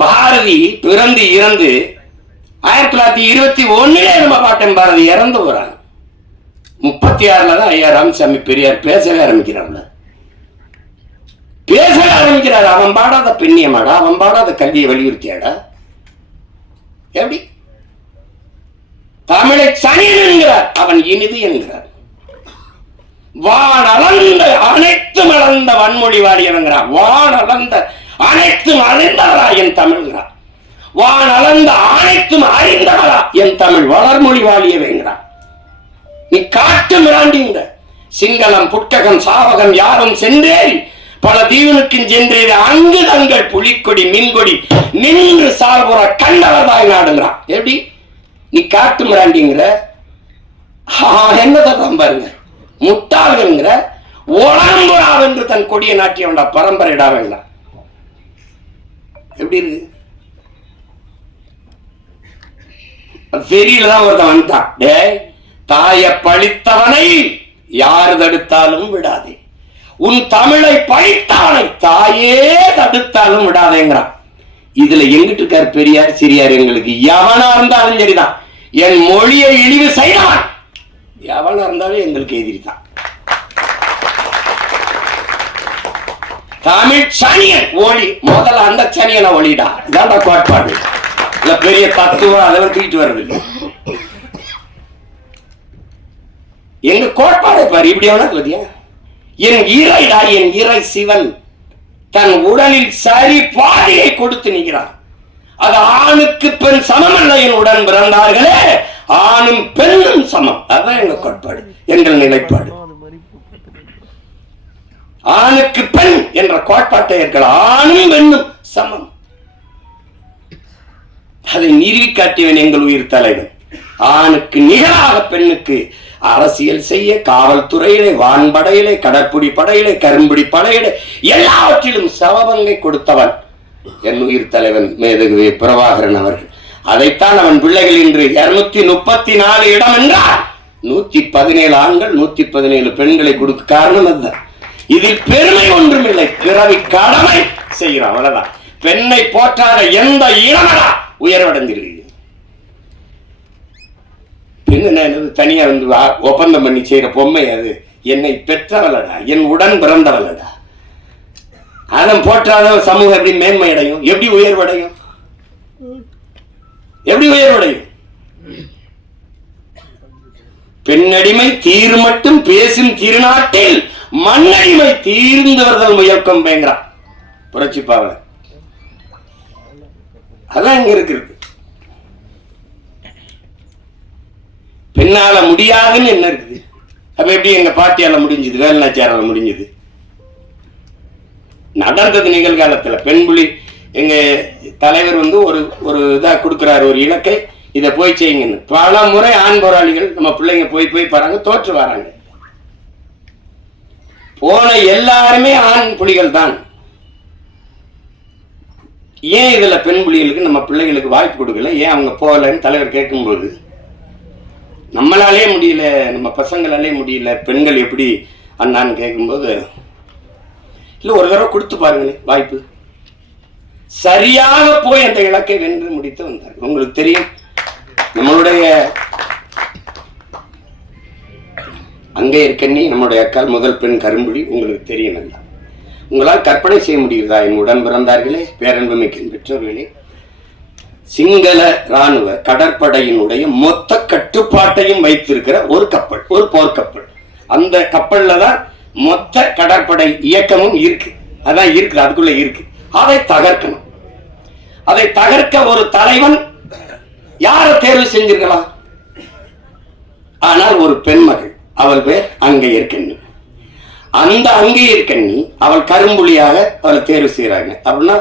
பாரதி பிறந்து இறந்து 1921 நம்ம பாட்டன் பாரதி இறந்து போறாங்க. 36 தான் ஐயா ராமசாமி பெரியார் பேசவே ஆரம்பிக்கிறார். அவன் பாடாத பெண்ணியமாடா, அவன் பாடாத கல்வியை வலியுறுத்தியாடா? எப்படி? தமிழை சனி என்கிறார், அவன் இனிது என்கிறார். வான் அளந்த அனைத்தும் அளந்த வன்மொழி வாடியவங்கிறார். வான் அளந்த அனைத்தும் அறிந்தவரா என் தமிழ்கிறார். வான் அளந்த அனைத்தும் அறிந்தவரா என் தமிழ் வளர்மொழி வாழியவைங்கிறார். நீ காட்டு மிராண்டிங்க. சிங்களம் புட்ககம் சாவகம் யாரும் சென்றேறி பல தீவனுக்கும் சென்றேறி அங்கு தங்கள் புலிக்கொடி மின்கொடி நின்று சால்புற கண்டவர்தாய் நாடுங்கிறான். எப்படி நீ காட்டு மிராண்டிங்கிற? என்னதான் பாருங்க, முட்டாள்கிற ஒளம்புறாவென்று தன் கொடியை நாட்டியவன்டா பரம்பரையிடாவங்களா? எப்படி இருக்கு? வெறியில தான் ஒருத்தன் வந்துட்டான். டே தாய பழித்தவனை யார் தடுத்தாலும் விடாதே, உன் தமிழை பழித்தவனை தாயே தடுத்தாலும் விடாதேங்கிறான். இதுல எங்கிட்டு இருக்கார் பெரியார் சிறியார்? எங்களுக்கு எவனா இருந்தாலும் சரிதான், என் மொழியை இழிவு செய்யலாம் எவனா இருந்தாலும் எங்களுக்கு எதிரிதான். தமிழ் சனியன் ஒளி, முதல்ல அந்த சனியனை ஒளிடா, இதான் கோட்பாடு. இல்ல பெரிய தத்துவம் அதெல்லாம் தூக்கிட்டு வர்றது எங்க கோட்பாடு பாரு. இப்படி எவனா என் இறைடா, என் இறை சிவன் தன் உடலில் சரி பாதியை கொடுத்து நிற்கிறான். அது ஆணுக்கு பெண் சமம் அல்ல, என் உடன் பிறந்தார்களே ஆணும் பெண்ணும் சமம். அதான் எங்க கோட்பாடு, எங்கள் நிலைப்பாடு. ஆணுக்கு பெண் என்ற கோட்பாட்டை இருக்கிற ஆணும் பெண்ணும் சமம். அதை நிறுவி காட்டியவன் எங்கள் உயிர் தலைவன். ஆணுக்கு நிகராக பெண்ணுக்கு அரசியல் செய்ய காவல்துறையிலே, வான்படையிலே, கடற்புடி படையிலே, கரும்புடி படையிலே எல்லாவற்றிலும் சமபங்கை கொடுத்தவன் என் உயிர் தலைவன் மேதகு பிரபாகரன் அவர்கள். அதைத்தான் அவன் பிள்ளைகள் இன்று 234 இடம் என்றால் 117 ஆண்கள் 117 பெண்களை கொடுக்க காரணம் அதுதான். இதில் பெருமை ஒன்றும் இல்லை, பிறவி கடமை செய்கிறான், அவ்வளவுதான். பெண்ணை போற்றாத எந்த இனமடா உயர்வடைந்திருக்கு. தனியா வந்து ஒப்பந்தம் பண்ணி செய்யற பொம்மை அது. என்னை பெற்றவளடா, என் உடன் பிறந்தவளடா. அதன் போற்றாத சமூகம் எப்படி மேன்மை அடையும்? எப்படி உயர்வடையும்? எப்படி உயர்வடையும்? பெண்ணடிமை தீர் மட்டும் பேசும் திருநாட்டில் மண்ணடிமை தீர்ந்து வருதல் முயற்கம் பேங்கிறான் புரட்சிப்பாவலர். அதான் இங்க இருக்கிறது. பெண்ணால முடியாதுன்னு என்ன இருக்குது? அப்ப எப்படி எங்க பாட்டியால முடிஞ்சது, வேலுநாச்சியாரால முடிஞ்சது? நடந்தது நிகழ்காலத்துல. பெண்புலி எங்க தலைவர் வந்து ஒரு இதா கொடுக்கிறாரு, ஒரு இலக்கை, இதை போய் செய்யுங்கன்னு. பல முறை ஆண் போராளிகள் நம்ம பிள்ளைங்க போய் பாருங்க, தோற்று வராங்க. போன எல்லாருமே ஆண் புலிகள் தான். ஏன் இதுல பெண் புலிகளுக்கு நம்ம பிள்ளைகளுக்கு வாய்ப்பு கொடுக்கல? ஏன் அவங்க போகலன்னு தலைவர் கேட்கும்போது, நம்மளாலே முடியல, நம்ம பசங்களாலே முடியல, பெண்கள் எப்படி அண்ணான்னு கேட்கும்போது, இல்ல ஒரு தடவை கொடுத்து பாருங்களேன் வாய்ப்பு. சரியாக போய் அந்த இலக்கை வென்று முடித்து வந்தார். உங்களுக்கு தெரியும், நம்மளுடைய அங்கே இருக்கண்ணி நம்முடைய அக்கால் முதல் பெண் கரும்புலி, உங்களுக்கு தெரியும். நல்லா உங்களால் கற்பனை செய்ய முடிகிறதா? என் உடன் பிறந்தார்களே, பேரன்புமிக்க பெற்றோர்களே, சிங்கள ராணுவ கடற்படையினுடைய மொத்த கட்டுப்பாட்டையும் வைத்திருக்கிற ஒரு கப்பல், ஒரு போர்க்கப்பல். அந்த கப்பல்ல தான் மொத்த கடற்படை இயக்கமும் இருக்கு. அதான் இருக்குது, அதுக்குள்ள இருக்கு. அதை தகர்க்கணும். அதை தகர்க்க ஒரு தலைவன் யாரை தேர்வு செஞ்சிருக்கலாம்? ஆனால் ஒரு பெண்மகள், அவள் பேர் அங்கையர்கண்ணி. அந்த அங்கையர்கண்ணி அவள் கரும்புலியாக அவளை தேர்வு செய்யறாங்க. அப்படின்னா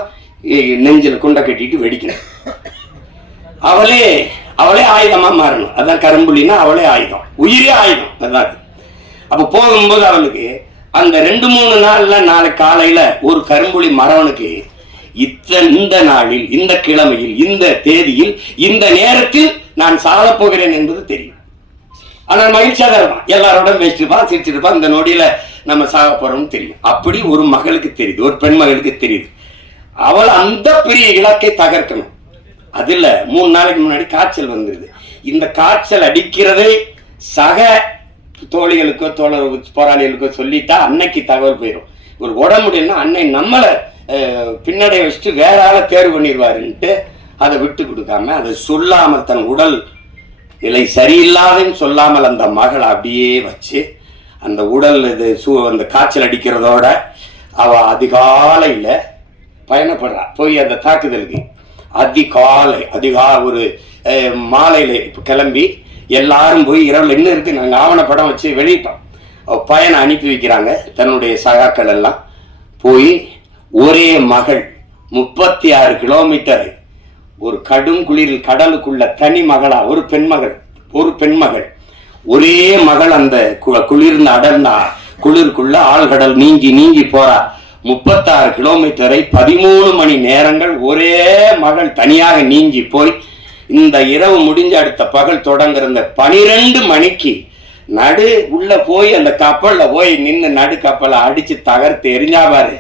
நெஞ்சில் குண்டை கட்டிட்டு வெடிக்கணும். அவளே ஆயுதமா மாறணும். அதான் கரும்புலின்னா அவளே ஆயுதம், உயிரே ஆயுதம். அதான். அப்ப போகும்போது அவளுக்கு அந்த 2-3 நாள்ல, நாளை காலையில ஒரு கரும்புலி மரவனுக்கு இந்த நாளில், இந்த கிழமையில், இந்த தேதியில், இந்த நேரத்தில் நான் சாக போகிறேன் என்பது தெரியும். ஆனால் மகிழ்ச்சியா தான் இருப்பான், எல்லாரோட பேசிட்டுப்பான், சிரிச்சிருப்பான். இந்த நொடியில நம்ம சாக போறோம்னு தெரியும். அப்படி ஒரு மகளுக்கு தெரியுது, ஒரு பெண் மகளுக்கு தெரியுது. அவள் அந்த பெரிய இலக்கை தகர்க்கணும். அதுல 3 நாளைக்கு முன்னாடி காய்ச்சல் வந்துருது. இந்த காய்ச்சல் அடிக்கிறதே சக தோழிகளுக்கோ போராளிகளுக்கோ சொல்லிட்டா அன்னைக்கு தகவல் போயிடும். ஒரு உடம்பு முடியலன்னா அன்னை நம்மளை பின்னடைய வச்சுட்டு வேற ஆளை தேர்வு பண்ணிடுவாருன்ட்டு அதை விட்டு கொடுக்காம, அதை சொல்லாமல், தன் உடல் நிலை சரியில்லாதுன்னு சொல்லாமல் அந்த மகளை அப்படியே வச்சு அந்த உடல் அந்த காய்ச்சல் அடிக்கிறதோட அவ அதிகாலையில பயணப்படுறா. போய் அந்த தாக்குதலுக்கு ஒரு மாலையில இப்ப கிளம்பி எல்லாரும் போய் இரவுல என்ன இருக்கு, நாங்க ஆவணப்படம் வச்சு வெளியிட்டோம். பயணம் அனுப்பி வைக்கிறாங்க. தன்னுடைய சகாக்கள் எல்லாம் போய் ஒரே மகள் 36 கிலோமீட்டர் ஒரு கடும் குளிரில் கடலுக்குள்ள தனி மகளா, ஒரு பெண்மகள் ஒரே மகள் அந்த குளிர்ந்த அடர்ந்த குளிருக்குள்ள ஆழ்கடல் நீங்கி போறா. 36 கிலோமீட்டரை 13 மணி நேரங்கள் ஒரே மகள் தனியாக நீங்கி போய் இந்த இரவு முடிஞ்ச அடுத்த பகல் தொடங்குற இந்த 12 மணிக்கு நடு உள்ள போய் அந்த கப்பல்ல போய் நின்று நடு கப்பலை அடிச்சு தகர்த்து எரிஞ்சா பாரு,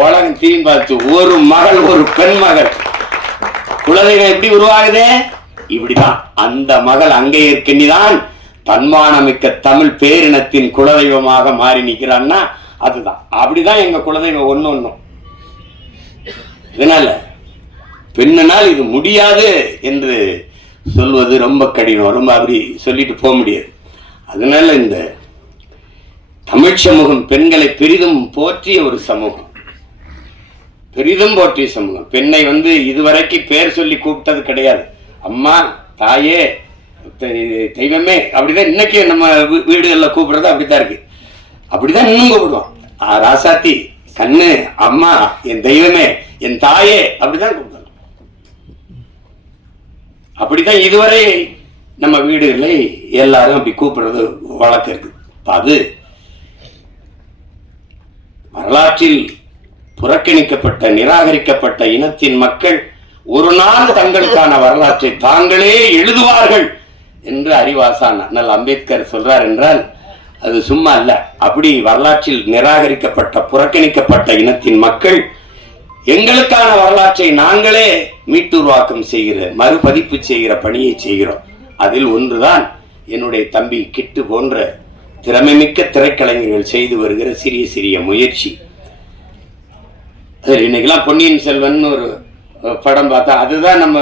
உலகம் திரும்பி பார்த்து ஒரு மகள், ஒரு பெண் மகள். குலதெய்வம் எப்படி உருவாகுதே? இப்படிதான். அந்த மகள் அங்கே இருக்கின்றான் தன்மானமிக்க தமிழ் பேரினத்தின் குலதெய்வமாக மாறி நிற்கிறான்னா அதுதான். அப்படிதான் எங்க குலதெய்வம் ஒன்னும். இதனால பெண்ணனால் இது முடியாது என்று சொல்வது ரொம்ப கடினம். ரொம்ப அப்படி சொல்லிட்டு போக முடியாது. அதனால இந்த தமிழ் சமூகம் பெண்களை பெரிதும் போற்றிய ஒரு சமூகம், பெரிதும் போற்றிய சமூகம். பெண்ணை இதுவரைக்கும் பேர் சொல்லி கூப்பிட்டது கிடையாது. அம்மா, தாயே, தெய்வமே, அப்படிதான் இன்னைக்கு நம்ம வீடுகளில் கூப்பிடுறது அப்படித்தான் இருக்கு. அப்படிதான் இன்னும் கூப்பிடுவோம். ராசாத்தி, கண்ணு, அம்மா, என் தெய்வமே, என் தாயே, அப்படிதான் கூப்பிடுவோம். அப்படித்தான் இதுவரை நம்ம வீடுகளில் எல்லாரும் அப்படி கூப்பிடுறது வழக்கம் இருக்கு. அது வரலாற்றில் புறக்கணிக்கப்பட்ட, நிராகரிக்கப்பட்ட இனத்தின் மக்கள் ஒரு நாள் தங்களுக்கான வரலாற்றை தாங்களே எழுதுவார்கள் என்று அறிவாசான் அண்ணல் அம்பேத்கர் சொல்றார் என்றால் அது சும்மா அல்ல. அப்படி வரலாற்றில் நிராகரிக்கப்பட்ட, புறக்கணிக்கப்பட்ட இனத்தின் மக்கள் எங்களுக்கான வரலாற்றை நாங்களே மீட்டுருவாக்கம் செய்கிற, மறுபதிப்பு செய்கிற பணியை செய்கிறோம். அதில் ஒன்றுதான் என்னுடைய தம்பி கிட்டு போன்ற திறமைமிக்க திரைக்கலைஞர்கள் செய்து வருகிற சிறிய சிறிய முயற்சி. இன்னைக்கெல்லாம் பொன்னியின் செல்வன் ஒரு படம் பார்த்தா அதுதான் நம்ம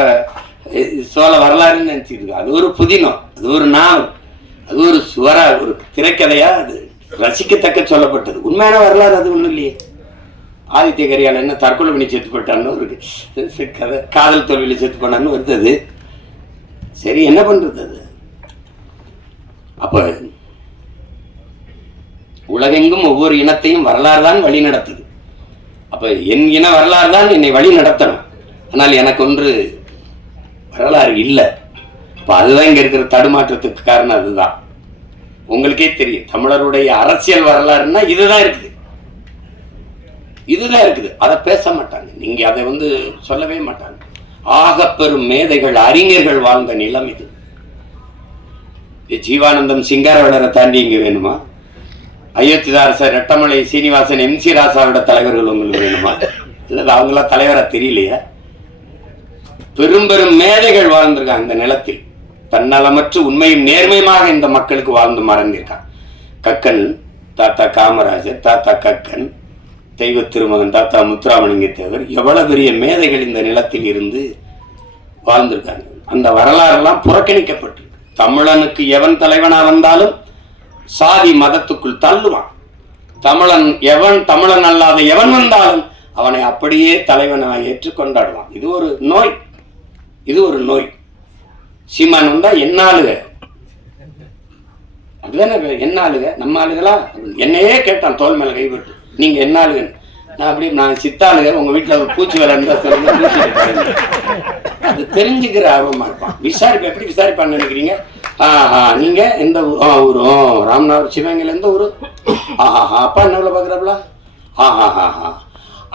சோழ வரலாறுன்னு நினைச்சிருக்கு. அது ஒரு புதினம், அது ஒரு நாவல், அது ஒரு சுவரா, ஒரு திரைக்கதையா அது ரசிக்கத்தக்க சொல்லப்பட்டது. உண்மையான வரலாறு அது ஒன்றும் இல்லையே. ஆதித்ய கரியால் என்ன தற்கொலை பண்ணி செத்து போட்டான்னு ஒரு கதை, காதல் தோல்வியில் செத்து போனான்னு வருது. சரி, என்ன பண்றது அது? அப்ப உலகெங்கும் ஒவ்வொரு இனத்தையும் வரலாறு தான் வழி நடத்துது. அப்ப என் இன வரலாறு தான் என்னை வழி நடத்தணும். ஆனால் எனக்கு ஒன்று வரலாறு இல்லை. அப்ப அதுதான் இங்க இருக்கிற தடுமாற்றத்துக்கு காரணம். அதுதான் உங்களுக்கே தெரியும். தமிழருடைய அரசியல் வரலாறுன்னா இதுதான் இருக்குது, இதுதான் இருக்குது. அதை பேச மாட்டாங்க. நீங்க அதை சொல்லவே மாட்டாங்க. ஆகப்பெரும் மேதைகள், அறிஞர்கள் வாழ்ந்த நிலம் இது. ஜீவானந்தம், சிங்காரவேலரை தாண்டி இங்க வேணுமா? அயோத்திதாரசர், ரெட்டமலை சீனிவாசன், MC ராசாவோட தலைவர்கள் உங்களுக்கு வேணுமா? இல்ல அவங்களாம் தலைவரா தெரியலையா? பெரும் பெரும் மேதைகள் வாழ்ந்திருக்காங்க இந்த நிலத்தில். தன்னலமற்று உண்மையும் நேர்மையுமாக இந்த மக்களுக்கு வாழ்ந்து மறந்திருக்கான். கக்கன் தாத்தா காமராஜர், தாத்தா கக்கன், தெய்வ திருமகன் தாத்தா முத்துராமலிங்க தேவர், எவ்வளவு பெரிய மேதைகள் இந்த நிலத்தில் இருந்து வாழ்ந்திருக்காங்க. அந்த வரலாறெல்லாம் புறக்கணிக்கப்பட்டிருக்கு. தமிழனுக்கு எவன் தலைவனா வந்தாலும் சாதி மதத்துக்குள் தள்ளுவான். தமிழன் அல்லாத எவன் வந்தாலும் அவனை அப்படியே தலைவனாக ஏற்று கொண்டாடுவான். இது ஒரு நோய், இது ஒரு நோய். சீமான் வந்தா என்ன ஆளுக, அப்படிதானே என்ன ஆளுக, நம்ம ஆளுகளா? என்னையே கேட்டான் தோல் மேல கைவிட்டு, நீங்க என்ன ஆளுங்க? நான் சித்தாளுங்க. உங்க வீட்டுல ஒரு பூச்சி வேலை இருந்தா அது தெரிஞ்சுக்கிற ஆர்வமா இருப்பான். விசாரிப்பா. எப்படி விசாரிப்பான்னு நினைக்கிறீங்க? நீங்க எந்த ஊரும்? ராமநாதபுரம், சிவகங்கையில எந்த ஊரு? அப்பா என்ன பாக்குறாப்ல?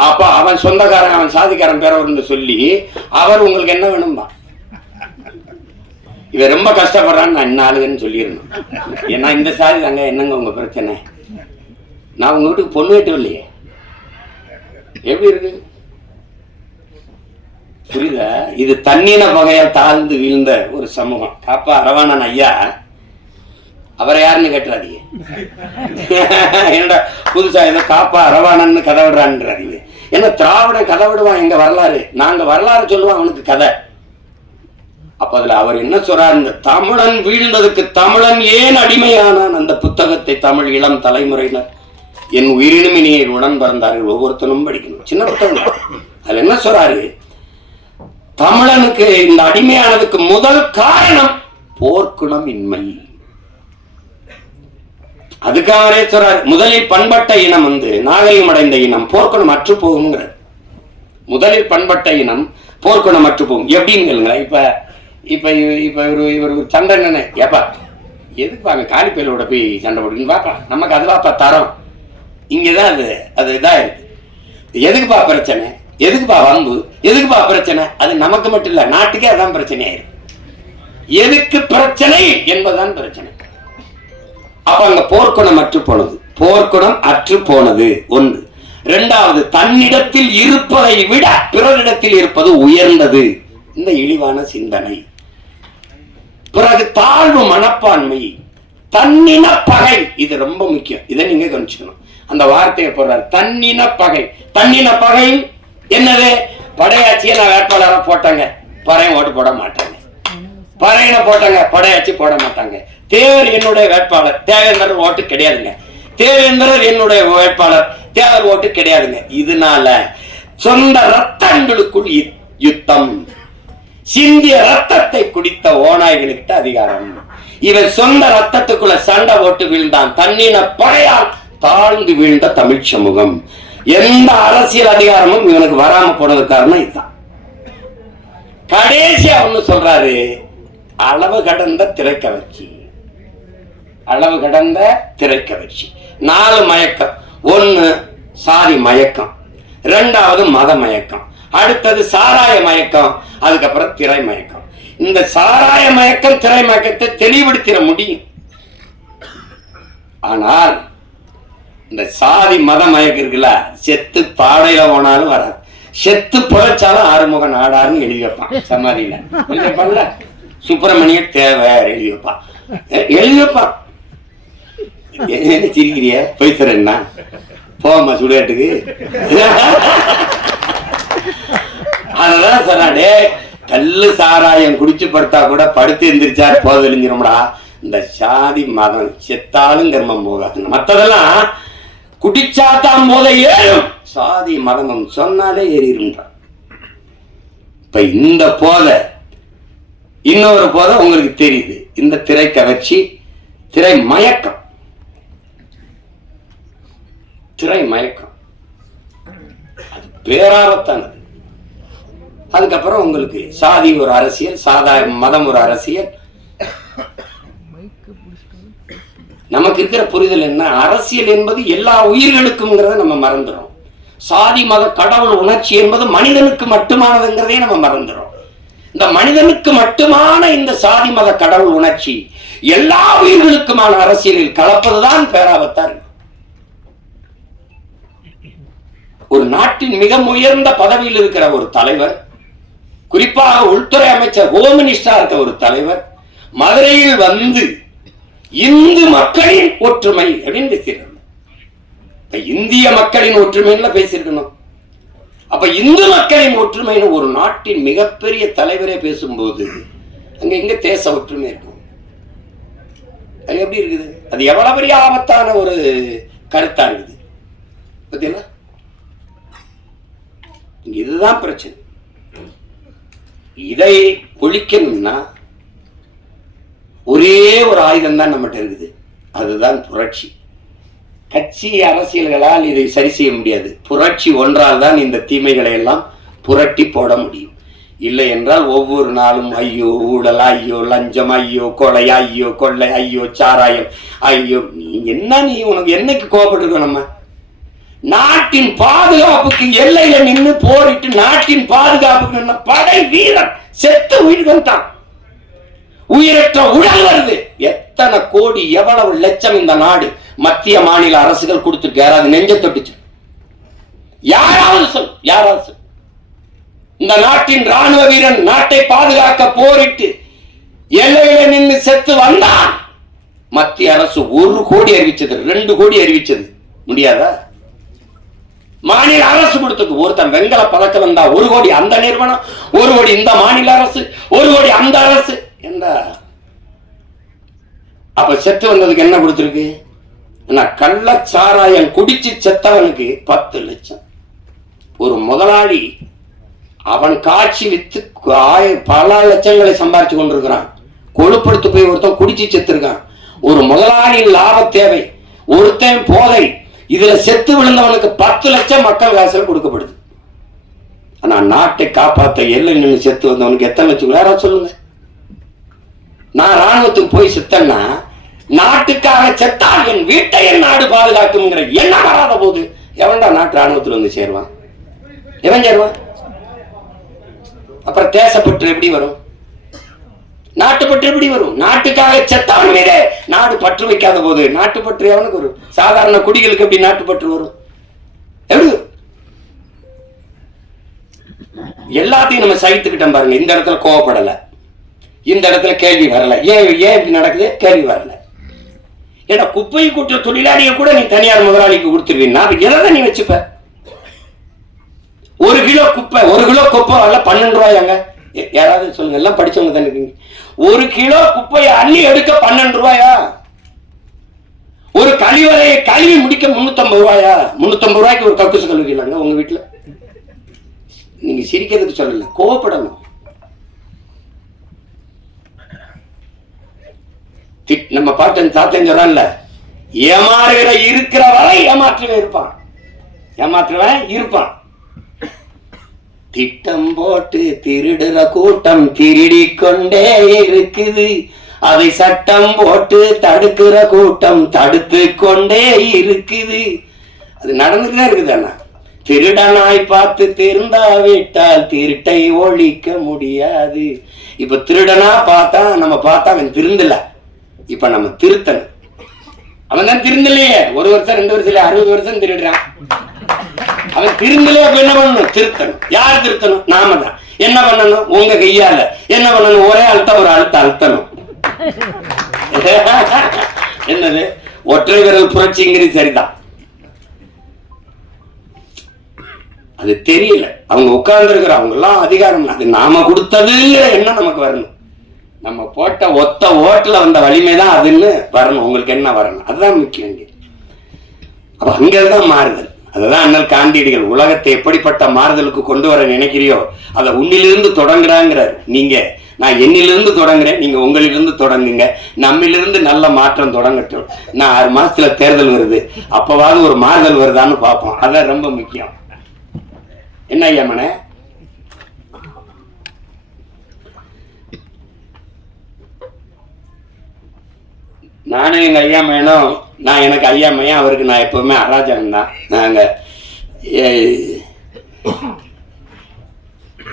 அப்பா அவன் சொந்தக்காரன், அவன் சாதிக்காரன் பேரவர்னு சொல்லி அவர் உங்களுக்கு என்ன வேணும்பா? இவன் ரொம்ப கஷ்டப்படுறான்னு நான் என்ன ஆளுங்கன்னு சொல்லிடணும். ஏன்னா இந்த சாதி தாங்க, என்னங்க உங்க பிரச்சனை? நான் உங்க வீட்டுக்கு பொண்ணு வீட்டு இல்லையே. எப்படி இருக்கு புரியுதா? இது தண்ணீன வகையால் தாழ்ந்து வீழ்ந்த ஒரு சமூகம். காப்பா அரவாணன் ஐயா, அவரை யாருன்னு கேட்டுறாதீங்க. என்னடா புதுசா ஏதோ காப்பா அரவாணன்னு கதை விடுறான்றாரு. ஏன்னா திராவிடன் கதை விடுவான் எங்க வரலாறு, நாங்க வரலாறு சொல்லுவோம் அவனுக்கு கதை. அப்ப அதுல அவர் என்ன சொல்றாரு? இந்த தமிழன் வீழ்ந்ததுக்கு தமிழன் ஏன் அடிமையானான், அந்த புத்தகத்தை தமிழ் இளம் தலைமுறையினர் என் உயிரினுமினியை உடன் பிறந்தார்கள் ஒவ்வொருத்தனும் படிக்கணும். சின்ன புத்தகம். அதுல என்ன சொல்றாரு? தமிழனுக்கு இந்த அடிமையானதுக்கு முதல் காரணம் போர்க்குணம் இன்மை. அதுக்காக அவரே சொல்றாரு, முதலில் பண்பட்ட இனம் நாகரிகம் அடைந்த இனம் போர்க்குணம் அற்று போகுங்கிற. முதலில் பண்பட்ட இனம் போர்க்குணம் அற்று போகும். எப்படின்னு கேளுங்களேன். இப்ப இவர் சண்டை என்ன ஏப்பா எதுக்கு பாங்க காலி பயிலோட போய் சண்டை போடுன்னு பாக்கலாம். நமக்கு அதுவாப்பா தரோம். இங்கதான் அது இதா இருக்கு. எதுக்குப்பா பிரச்சனை? எதுக்குப்பா வம்பு, எதுக்குப்பா பிரச்சனை? அது நமக்கு மட்டும் இல்ல, நாட்டுக்கே அதான் பிரச்சனை ஆயிரும். எதுக்கு பிரச்சனை என்பதுதான் பிரச்சனை. அப்ப அங்க போர்க்குணம் அற்று போனது, போர்க்குணம் அற்று போனது ஒன்று. இரண்டாவது, தன்னிடத்தில் இருப்பதை விட பிறரிடத்தில் இருப்பது உயர்ந்தது, இந்த இழிவான சிந்தனை. பிறகு தாழ்வு மனப்பான்மை, தன்னின பகை, இது ரொம்ப முக்கியம், இதை நீங்க கவனிச்சுக்கணும். அந்த வார்த்தையை போடுறாரு, தன்னின பகை. தன்னின பகை என்னது? படையாட்சியை நான் வேட்பாளராக போட்டாங்க, பறையன் ஓட்டு போட மாட்டாங்க. பறையனை போட்டாங்க, படையாட்சி போட மாட்டாங்க. தேவர் என்னுடைய வேட்பாளர், தேவேந்திரர் ஓட்டு கிடையாதுங்க. தேவேந்திரர் என்னுடைய வேட்பாளர், தேவர் ஓட்டு கிடையாதுங்க. இதனால சொந்த ரத்தங்களுக்குள் யுத்தம். சிந்திய ரத்தத்தை குடித்த ஓநாய்களுக்கு அதிகாரம். இவன் சொந்த ரத்தத்துக்குள்ள சண்டை ஓட்டு வீழ்ந்தான். தன்னின பகையால் தாழ்ந்து வீழ்ந்த தமிழ் சமூகம். எந்த அரசியல் அதிகாரமும் இவனுக்கு வராம போனது காரணம் இதுதான். கடைசியா ஒண்ணு சொல்றாரு, அளவு கடந்த திரைக்கவர்ச்சி. அளவு கடந்த திரைக்கவர்ச்சி. 4 மயக்கம். 1 சாதி மயக்கம், 2வது மத மயக்கம், அடுத்தது சாராய மயக்கம், அதுக்கப்புறம் திரை மயக்கம். இந்த சாராய மயக்கம் திரை மயக்கத்தை தெளிவுபடுத்திட முடியும். ஆனால் இந்த சாதி மத மயக்கம் இருக்குல்ல, செத்து பாடையில போனாலும் வராது. செத்து புழைச்சாலும் ஆறுமுக நாடாருன்னு எழுதி வைப்பான் சமாதியில. எழுதி வைப்பான்ல, சுப்பிரமணிய தேவை எழுதி வைப்பான், எழுதி வைப்பான். என்ன சிரிக்கிறிய? போய் தரேன்னா போமா சுடுகாட்டுக்கு. அததான் சொன்னாடே, கல்லு சாராயம் குடிச்சு படுத்தா கூட படுத்து எந்திரிச்சா போத எழுஞ்சிரும்டா. இந்த சாதி மதம் செத்தாலும் கர்மம் போகாது. மற்றதெல்லாம் குடிச்சாத்தான் போத ஏறும், சாதி மதமும் சொன்னாலே ஏறிடும்ன்றான். இப்ப இந்த போத இன்னொரு போத உங்களுக்கு தெரியுது, இந்த திரை கவர்ச்சி, திரை மயக்கம். திரை மயக்கம் அது பேராபத்தானது. அதுக்கப்புறம் உங்களுக்கு சாதி ஒரு அரசியல், சாதாரண மதம் ஒரு அரசியல். நமக்கு இருக்கிற புரிதல் என்ன, அரசியல் என்பது எல்லா உயிர்களுக்கும் நம்ம மறந்துடும். சாதி மத கடவுள் உணர்ச்சி என்பது மனிதனுக்கு மட்டுமானதுங்கிறதே நம்ம மறந்துடும். இந்த மனிதனுக்கு மட்டுமான இந்த சாதி மத கடவுள் உணர்ச்சி எல்லா உயிர்களுக்குமான அரசியலில் கலப்பதுதான் பேராபத்தா இருக்கு. ஒரு நாட்டின் மிக உயர்ந்த பதவியில் இருக்கிற ஒரு தலைவர், குறிப்பாக உள்துறை அமைச்சர், ஹோம் மினிஸ்டரா இருக்க ஒரு தலைவர் மதுரையில் வந்து இந்து மக்களின் ஒற்றுமை அப்படின்னு பேசியிருக்கணும். இந்திய மக்களின் ஒற்றுமைன்னு பேசியிருக்கணும். அப்ப இந்து மக்களின் ஒற்றுமைன்னு ஒரு நாட்டின் மிகப்பெரிய தலைவரே பேசும்போது அங்க எங்க தேச ஒற்றுமை இருக்கும்? அது எப்படி இருக்குது? அது எவ்வளவு பெரிய ஆபத்தான ஒரு கருத்தா இருக்குது பத்தியா? இதுதான் பிரச்சனை. இதை ஒழிக்கணும்னா ஒரே ஒரு ஆயுதம் தான் நம்மகிட்ட இருக்குது, அதுதான் புரட்சி. கட்சி அரசியல்களால் இதை சரி செய்ய முடியாது. புரட்சி ஒன்றால் தான் இந்த தீமைகளை எல்லாம் புரட்டி போட முடியும். இல்லை என்றால் ஒவ்வொரு நாளும் ஐயோ ஊழல், ஐயோ லஞ்சம், ஐயோ கொலை, ஐயோ கொள்ளை, ஐயோ சாராயம், ஐயோ நீ உனக்கு என்னைக்கு கோபப்பட்டிருக்கோம்? நம்ம நாட்டின் பாதுகாப்புக்கு எல்லையில நின்று போரிட்டு நாட்டின் பாதுகாப்புக்கு படை வீரர் செத்து உயிர் கொண்டான். உயிரற்ற உடல் வருது. எத்தனை கோடி, எவ்வளவு லட்சம் இந்த நாடு மத்திய மாநில அரசுகள் கொடுத்துருக்கு. யாராவது நெஞ்ச தொட்டுச்சு? யாராவது சொல், யாராவது சொல். இந்த நாட்டின் ராணுவ வீரன் நாட்டை பாதுகாக்க போரிட்டு எல்லையில நின்று செத்து வந்தான். மத்திய அரசு 1 கோடி அறிவிச்சது, 2 கோடி அறிவிச்சது, முடியாதா? மாநில அரசு கொடுத்தது. ஒருத்தன் வெங்கல பதக்கம் வந்தா 1 கோடி அந்த நிறுவனம், 1 கோடி இந்த மாநில அரசு, 1 கோடி அந்த அரசு. என்ன அப்ப செத்து வந்ததுக்கு என்ன கொடுத்திருக்கு? கள்ளச்சாராயம் குடிச்சு செத்தவனுக்கு 10 லட்சம். ஒரு முதலாளி அவன் காட்சி வித்து பல லட்சங்களை சம்பாரிச்சு கொண்டிருக்கிறான். கொழுப்படுத்து போய் ஒருத்தன் குடிச்சு செத்துருக்கான். ஒரு முதலாளியின் லாப தேவை, ஒருத்தன் போதை, இதுல செத்து விழுந்தவனுக்கு 10 லட்சம் மக்கள் காசுல கொடுக்கப்படுது. ஆனா நாட்டை காப்பாற்ற எல்லை நின்று செத்து வந்தவனுக்கு எத்தனை லட்சம்? யாராவது சொல்லுங்க. நான் ராணுவத்துக்கு போய் செத்தேன்னா, நாட்டுக்காக செத்தால் என் வீட்டை என் நாடு பாதுகாக்குங்கிற எண்ணம் வராத போது எவன்டா நாட்டு ராணுவத்தில் வந்து சேருவான்? எவன் சேருவான்? அப்புறம் தேசப்பற்று எப்படி வரும்? நாட்டுப்பற்று எப்படி வரும்? நாட்டுக்காக செத்தவன் மீது நாடு பற்று வைக்காத போது நாட்டுப்பற்று எவனுக்கு வரும்? சாதாரண குடிகளுக்கு எப்படி நாட்டுப்பற்று வரும்? எப்படி? எல்லாத்தையும் நம்ம சகித்துக்கிட்டோம் பாருங்க. இந்த இடத்துல கோவப்படல, இந்த இடத்துல கேள்வி வரல. ஏன் இப்படி நடக்குது? கேள்வி வரல. ஏன்னா குப்பை கூட்டுற தொழிலாளியை கூட நீ தனியார் முதலாளிக்கு கொடுத்துருவீங்கன்னா எதை நீ வச்சுப்ப? 1 கிலோ குப்பை 1 கிலோ குப்பை வரல 12 ரூபாயாங்க. யாராவது சொல்லுங்க, எல்லாம் படிச்சவங்க தானே இருக்கீங்க. 1 கிலோ குப்பையை அள்ளி எடுக்க 12 ரூபாயா? ஒரு கழிவறையை கழுவி முடிக்க 350 ரூபாயா? 350 ரூபாய்க்கு ஒரு கக்கூசு கழுவிக்கலாங்க உங்க வீட்டுல? நீங்க சிரிக்கிறதுக்கு சொல்லல, கோவப்படணும். நம்ம பாட்டு தாத்தன் சொல்றான்ல, ஏமாறுகிற இருக்கிற வரை ஏமாற்றுவன் இருப்பான், ஏமாற்றுவன் இருப்பான். திட்டம் போட்டு திருடுற கூட்டம் திருடி கொண்டே இருக்குது, அதை சட்டம் போட்டு தடுக்கிற கூட்டம் தடுத்து கொண்டே இருக்குது. அது நடந்துட்டுதான் இருக்குது. அண்ணா திருடனாய் பார்த்து திருந்தாவிட்டால் திருட்டை ஒழிக்க முடியாது. இப்ப திருடனா பார்த்தா நம்ம பார்த்தா அவன் திருந்தல, இப்ப நம்ம திருத்தணும். அவன் தான் திருந்தலையே, 1 வருஷம் 2 வருஷம் இல்ல 60 வருஷம் திருடுறான். அவன் திருந்தலையே. அப்ப என்ன பண்ணணும்? திருத்தணும். யார் திருத்தணும்? நாம தான். என்ன பண்ணணும்? உங்க கையால என்ன பண்ணணும்? ஒரே ஒரு அழுத்தணும். என்னது? ஒற்றை விரல் புரட்சிங்கிறது சரிதான். அது தெரியல. அவங்க உட்கார்ந்து இருக்கிற அவங்க எல்லாம் அதிகாரம், அது நாம கொடுத்தது என்ன நமக்கு வரணும்? நம்ம போட்ட ஒத்த ஓட்டுல வந்த வலிமைதான் அதுன்னு வரணும். உங்களுக்கு என்ன வரணும்? அதுதான் முக்கியம். அப்ப அங்கதான் மாறுதல். அதுதான் அண்ணல் காந்தியடிகள் உலகத்தை எப்படிப்பட்ட மாறுதலுக்கு கொண்டு வர நினைக்கிறியோ அதை உன்னிலிருந்து தொடங்குறாங்கிறார். நீங்க நான் என்னிலிருந்து தொடங்குறேன், நீங்க உங்களிலிருந்து தொடங்குங்க. நம்மிலிருந்து நல்ல மாற்றம் தொடங்கட்டும். நான் 6 மாசத்துல தேர்தல் வருது, அப்பவாவது ஒரு மாறுதல் வருதான்னு பார்ப்போம். அதான் ரொம்ப முக்கியம். என்ன ஐயா மன? நானும் எங்க ஐயா மையனும், நான் எனக்கு ஐயா மையன், அவருக்கு நான் எப்பவுமே அராஜகம் தான். நாங்க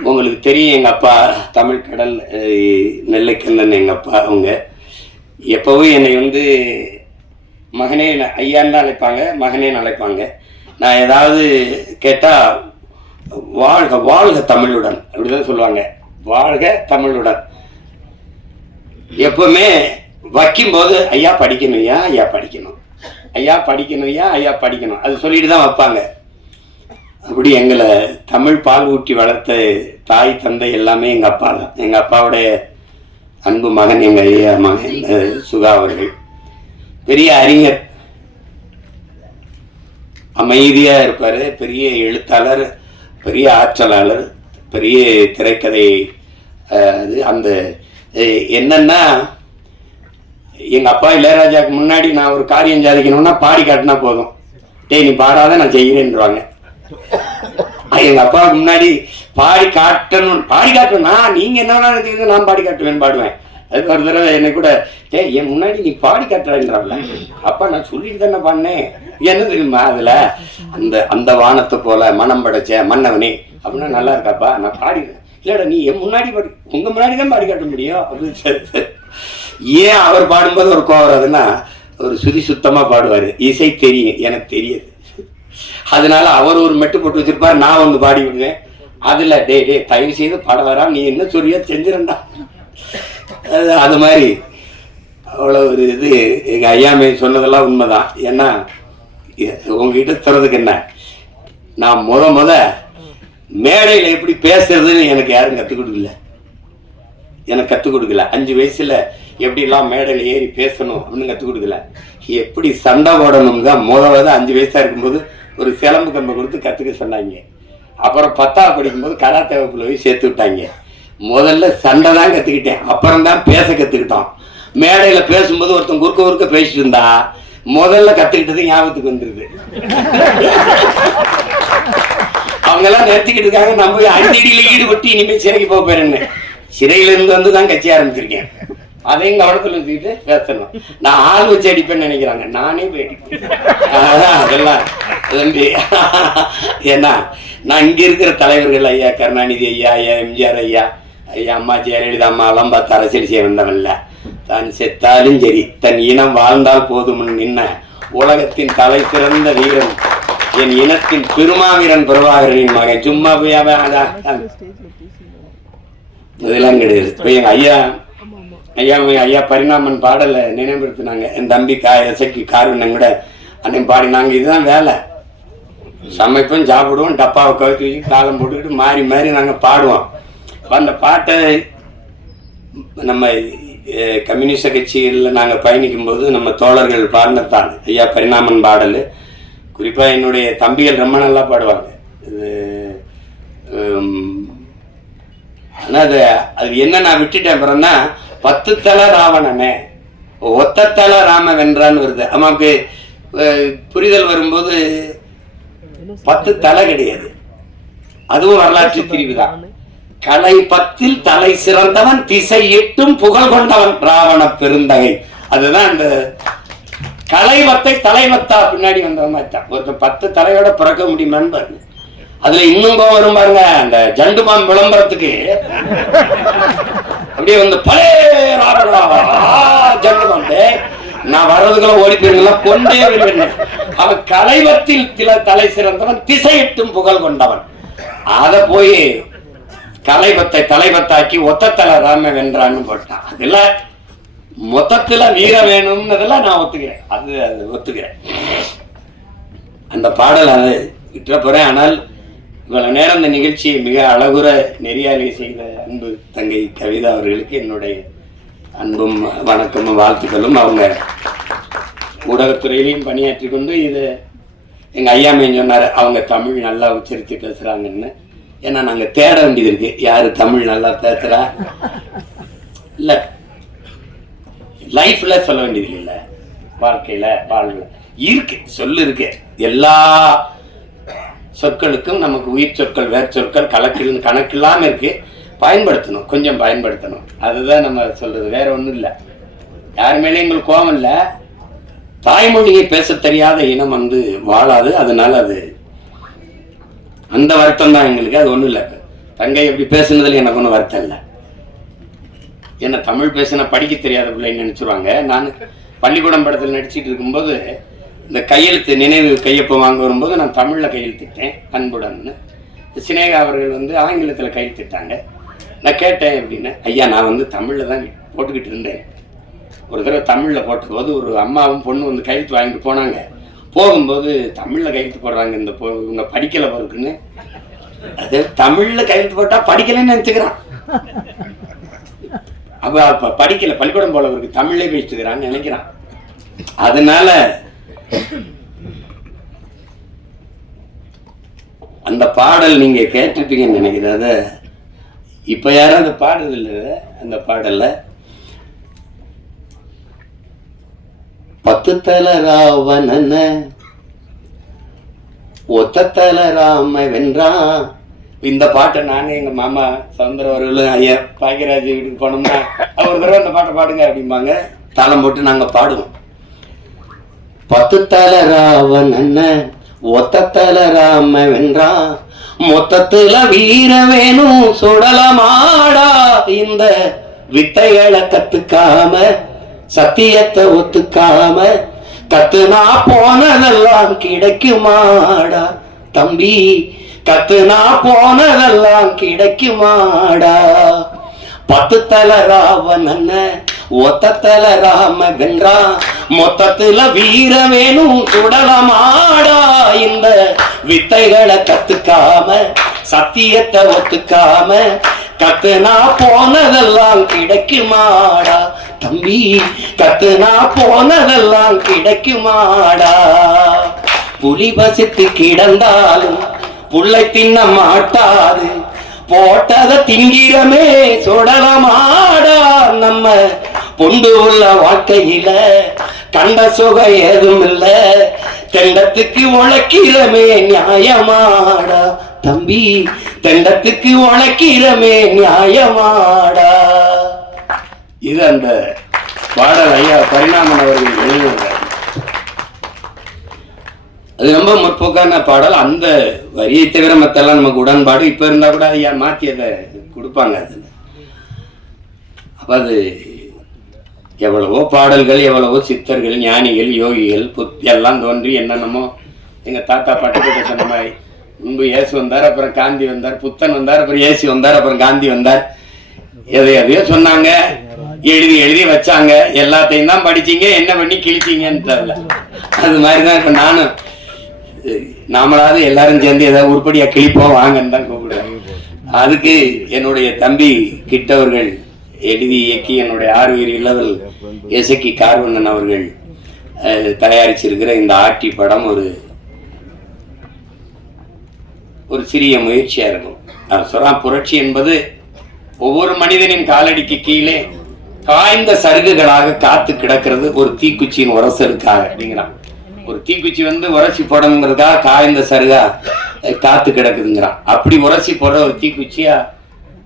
உங்களுக்கு தெரியும், எங்க அப்பா தமிழ் கடல் நெல்லைக்கண்ணன் எங்க அப்பா. அவங்க எப்பவும் என்னை மகனே ஐயான்னு தான் அழைப்பாங்க, மகனேன்னு அழைப்பாங்க. நான் ஏதாவது கேட்டா வாழ்க வாழ்க தமிழுடன் அப்படிதான் சொல்லுவாங்க. வாழ்க தமிழுடன். எப்பவுமே வைக்கும்போது ஐயா படிக்கணும், ஐயா படிக்கணும், ஐயா படிக்கணும், ஐயா படிக்கணும், அது சொல்லிட்டு தான் வைப்பாங்க. அப்படி எங்களை தமிழ் பால் ஊட்டி வளர்த்த தாய் தந்தை எல்லாமே எங்க அப்பா தான். எங்க அப்பாவுடைய அன்பு மகன் எங்க ஐயா மகன் சுகா அவர்கள். பெரிய அறிஞர், அமைதியா இருப்பாரு, பெரிய எழுத்தாளர், பெரிய ஆற்றலாளர், பெரிய திரைக்கதை. அது அந்த என்னன்னா, எங்க அப்பா இளையராஜாவுக்கு முன்னாடி நான் ஒரு காரியம் சாதிக்கணும்னா பாடி காட்டினா போதும். டேய் நீ பாடாத நான் செய்கிறேன்றாங்க. எங்க அப்பாவுக்கு முன்னாடி பாடி காட்டணும், நீங்க என்ன நினைக்கிறீங்க, நான் பாடி காட்டுவேன், பாடுவேன். அதுக்கு ஒரு தடவை என்னை கூட என் முன்னாடி நீ பாடி காட்டுறாங்கல்ல. அப்பா நான் சொல்லிட்டு தானே பாடினேன். என்ன தெரியுமா அதுல அந்த வானத்தை போல மனம் படைச்ச மன்னவனே அப்படின்னா நல்லா இருக்காப்பா, நான் பாடிடுறேன். இல்லடா நீ என் முன்னாடி பாடி, உங்க முன்னாடி தான் பாடி காட்ட முடியும் அப்படின்னு. ஏன் அவர் பாடும்போது ஒரு கோவம் வராதுன்னா, ஒரு சுதி சுத்தமா பாடுவாரு, இசை தெரியும், எனக்கு தெரியாது. அதனால அவர் ஒரு மெட்டு போட்டு வச்சிருப்பாரு, நான் ஒன்று பாடி விடுவேன். அதுல டே தயவு செய்து பாட வரா, நீ என்ன சொல்றியா செஞ்சிருந்தா. அது மாதிரி அவ்வளவு ஒரு இது. எங்க ஐயாமே சொன்னதெல்லாம் உண்மைதான். ஏன்னா உங்ககிட்ட சொல்றதுக்கு என்ன, நான் முத மேடையில எப்படி பேசுறதுன்னு எனக்கு யாரும் கத்துக் கொடுக்கல. எனக்கு கத்துக் கொடுக்கல. 5 வயசுல எப்படி எல்லாம் மேடையில ஏறி பேசணும் அப்படின்னு கத்துக் கொடுக்கல. எப்படி சண்டை போடணும் தான் 5 வயசா இருக்கும்போது ஒரு சிலம்பு கம்பை கொடுத்து கத்துக்க சொன்னாங்க. அப்புறம் 10ஆவது படிக்கும்போது கராத்தே வகுப்புல போய் சேர்த்து விட்டாங்க. முதல்ல சண்டை தான் கத்துக்கிட்டேன், அப்புறம் தான் பேச கத்துக்கிட்டோம். மேடையில பேசும்போது ஒருத்தன் குறுக்க பேசிட்டு இருந்தா முதல்ல கத்துக்கிட்டது ஞாபகத்துக்கு வந்துருது. அவங்க எல்லாம் நிறுத்திக்கிட்டு இருக்காங்க, நம்ம அடித்தடியில ஈடுபட்டு இனிமேல் சிறைக்கு போக போறேன்னு. சிறையில இருந்து தான் கட்சி ஆரம்பிச்சிருக்கேன். அதையும் கவனத்தில் வச்சுக்கிட்டு பேசணும். நான் ஆள் வச்சு அடிப்பேன்னு நினைக்கிறாங்க, நானே போய் அடிப்பேன். அதெல்லாம் தம்பி, ஏன்னா நான் இங்க இருக்கிற தலைவர்கள் ஐயா கருணாநிதி ஐயா, ஐயா எம்ஜிஆர் ஐயா, ஐயா அம்மா ஜெயலலிதா அம்மா எல்லாம் பார்த்து அரசியல் செய்ய வந்தவன்ல. தான் செத்தாலும் சரி தன் இனம் வாழ்ந்தால் போதும் நின்ன உலகத்தின் தலை சிறந்த வீரன், என் இனத்தின் பெருமாவீரன் பிரபாகரனின் மகன். சும்மா போய் இதெல்லாம் கிடையாது. இப்போ எங்க ஐயா ஐயா பரிணாமன் பாடலை நினைவுபடுத்தினாங்க. என் தம்பி எசைக்கு காரணம் கூட அன்னைக்கு பாடினாங்க. இதுதான் வேலை, சமைப்போம், சாப்பிடுவோம், டப்பாவை கவித்து வச்சு காலம் போட்டுக்கிட்டு மாறி மாறி நாங்கள் பாடுவோம். அந்த பாட்டை நம்ம கம்யூனிஸ்ட் கட்சிகளில் நாங்கள் பயணிக்கும் போது நம்ம தோழர்கள் பாடினத்தான் ஐயா பரிணாமன் பாடல். குறிப்பாக என்னுடைய தம்பிகள் ரொம்ப நல்லா பாடுவாங்க. இது ஆனால் அது என்ன நான் விட்டுட்டேன் அப்புறம்னா 10 தலை ராவணனே ஒத்த தலை ராம வென்றான்னு வருது. அம்மாவுக்கு புரிதல் வரும்போது 10 தலை கிடையாது, அதுவும் வரலாற்று பிரிவுதான். கலை 10 தலை சிறந்தவன், திசை 8 புகழ் கொண்டவன் ராவண பெருந்தகை. அதுதான் அந்த கலைவத்தை தலைவத்தா பின்னாடி வந்தவன் தான். ஒருத்தன் 10 தலையோட பிறக்க முடியுமான்னு பாருங்க. அதுல இன்னும் வரும் பாருங்க, அந்த ஜண்டுமாம் விளம்பரத்துக்கு அப்படியே வந்து பழைய ஜண்டுமாம் நான் வர்றதுக்குள்ள ஓடி போயிருங்களா கொண்டே விடுவேன். அவன் கலைவத்தில் தலை சிறந்தவன், திசை 8 புகழ் கொண்டவன். அத போய் கலைவத்தை தலைவத்தாக்கி ஒத்த தலை ராம வென்றான்னு போட்டான். அதெல்லாம் மொத்தத்துல வீரம் வேணும்னதெல்லாம் நான் ஒத்துக்கிறேன், அது ஒத்துக்கிறேன். அந்த பாடல் அதை விட்டுற போறேன். ஆனால் இவ்வளவு நேரம் இந்த நிகழ்ச்சியை மிக அழகுற நெறியாளி செய்த அன்பு தங்கை கவிதா அவர்களுக்கு என்னுடைய அன்பும் வணக்கமும் வாழ்த்துக்களும். அவங்க ஊடகத்துறையிலையும் பணியாற்றி கொண்டு இது எங்கள் ஐயாமையும் சொன்னார், அவங்க தமிழ் நல்லா உச்சரித்து பேசுகிறாங்கன்னு. ஏன்னா நாங்கள் தேட வேண்டியது இருக்கு, யார் தமிழ் நல்லா பேசுகிறா இல்லை, லைஃப்ல சொல்ல வேண்டியது இல்லை, வாழ்க்கையில் வாழ்வு இருக்கு, சொல்லு இருக்கு. எல்லா சொற்களுக்கும் நமக்கு உயிர் சொற்கள், வேர் சொற்கள் கணக்கில்லாமல் இருக்கு. பயன்படுத்தணும், கொஞ்சம் பயன்படுத்தணும். அதுதான் நம்ம சொல்றது, வேற ஒன்றும் இல்லை. யார் மேலே எங்களுக்கு கோபம் இல்லை. தாய்மொழியை பேச தெரியாத இனம் வந்து வாழாது. அதனால அது அந்த வருத்தம் தான் எங்களுக்கு, அது ஒன்றும் இல்லை. தங்கை எப்படி பேசுனதுல எனக்கு ஒன்றும் வருத்தம் இல்லை. ஏன்னா தமிழ் பேசினா படிக்க தெரியாத பிள்ளைன்னு நினைச்சிருவாங்க. நான் பள்ளிக்கூடம் படத்தில் நடிச்சிட்டு இருக்கும்போது இந்த கையெழுத்து நினைவு கையொப்பம் வாங்க வரும்போது நான் தமிழில் கையெழுத்திட்டேன் அன்புடன்னு. சினேகா அவர்கள் வந்து ஆங்கிலத்தில் கையெழுத்திட்டாங்க. நான் கேட்டேன் அப்படின்னு, ஐயா நான் வந்து தமிழில் தான் போட்டுக்கிட்டு இருந்தேன். ஒரு தடவை தமிழில் போட்டபோது ஒரு அம்மாவும் பொண்ணு வந்து கையெழுத்து வாங்கிட்டு போனாங்க. போகும்போது தமிழில் கையெழுத்து போடுறாங்க, இந்த இவங்க படிக்கலை பொருக்குன்னு. அது தமிழில் கையெழுத்து போட்டால் படிக்கலைன்னு நினச்சிக்கிறான். அப்போ படிக்கலை, பள்ளிக்கூடம் போல இருக்கு, தமிழ்லே பேசிட்டுக்கிறான்னு நினைக்கிறான். அதனால அந்த பாடல் நீங்க கேட்டிருப்பீங்கன்னு நினைக்கிறத. இப்ப யாரும் அந்த பாடுறது இல்லை. அந்த பாடல்ல 10 தலை ராவணன ஒத்த தலை ராம வென்றான். இந்த பாட்டை நானே எங்க மாமா சவுந்தர அவர்களும் ஐயா பாக்கியராஜ் வீட்டுக்கு போனோம்னா ஒரு தடவை அந்த பாட்டை பாடுங்க அப்படிம்பாங்க. தாளம் போட்டு நாங்க பாடுவோம். 10 தலை ராவணன ஒத்த தலை ராம வென்றான், மொத்தத்துல வீர வேணும் சுடலமாடா. இந்த வித்தைகளை கத்துக்காம சத்தியத்தை ஒத்துக்காம கத்துனா போனதெல்லாம் கிடைக்குமாடா தம்பி, கத்துனா போனதெல்லாம் கிடைக்குமாடா. 10 தலை ராவணன ஒத்த தலை ராம வென்றான், மொத்தத்துல வீர வேணும் சுடலமாடா. இந்த வித்தைகளை கத்துக்காம சத்தியத்தை ஒத்துக்காம கத்துனா போனதெல்லாம் கிடைக்குமாடா தம்பி, கத்துனா போனதெல்லாம் கிடைக்குமாடா. புலி பசித்து கிடந்தாலும் புள்ளை தின்ன மாட்டாது, போட்டத திங்கிறமே சுடலமாடா. நம்ம பொண்டு உள்ள வாழ்க்கையில கண்ட சுகம் ஏதும் இல்ல, தெண்டத்துக்கு உழைக்கிறமே நியாயமாடா தம்பி, தெண்டத்துக்கு உழைக்கிறமே நியாயமாடா. இது அந்த பாடல் ஐயா பரிணாமன் அவர்கள் எழுதினார். அது ரொம்ப முற்போக்கான பாடல். அந்த வரியை தவிர மற்றெல்லாம் நமக்கு உடன்பாடு. இப்ப இருந்தா கூட ஐயா மாத்தி அதை கொடுப்பாங்க. அது அப்ப அது எவ்வளவோ பாடல்கள், எவ்வளவோ சித்தர்கள், ஞானிகள், யோகிகள் எல்லாம் தோன்றி என்னென்னமோ எங்க தாத்தா பாட்டு கிட்ட சொன்ன மாதிரி முன்பு இயேசு வந்தார், அப்புறம் காந்தி வந்தார், புத்தன் வந்தார், அப்புறம் இயேசு வந்தார், அப்புறம் காந்தி வந்தார். எதையோ சொன்னாங்க, எழுதி வச்சாங்க. எல்லாத்தையும் தான் படிச்சீங்க, என்ன பண்ணி கிழிச்சீங்கன்னு தெரியல. அது மாதிரிதான் இப்ப நானும் நாமளாவது எல்லாரும் சேர்ந்து ஏதாவது உருப்படியா கிழிப்போம் வாங்கன்னு தான் கூப்பிடுவேன். அதுக்கு என்னுடைய தம்பி கிட்டவர்கள் எழுதி இயக்கி என்னுடைய ஆர்வீர் இளவல் எசக்கி கார்வண்ணன் அவர்கள் தயாரிச்சிருக்கிற இந்த ஆட்டி படம் ஒரு சிறிய முயற்சியா இருக்கும். அவர் சொல்றான், புரட்சி என்பது ஒவ்வொரு மனிதனின் காலடிக்கு கீழே காய்ந்த சருகுகளாக காத்து கிடக்கிறது ஒரு தீக்குச்சியின் உரசலுக்காக அப்படிங்கிறான். ஒரு தீக்குச்சி உரசி போடணுங்கிறதுக்காக காய்ந்த சருகா காத்து கிடக்குதுங்கிறான். அப்படி உரசி போடுற ஒரு தீக்குச்சியா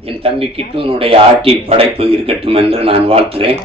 என் தம்பி கிட்டுவனுடைய ஆட்டி படைப்பு இருக்கட்டும் என்று நான் வாழ்த்துறேன்.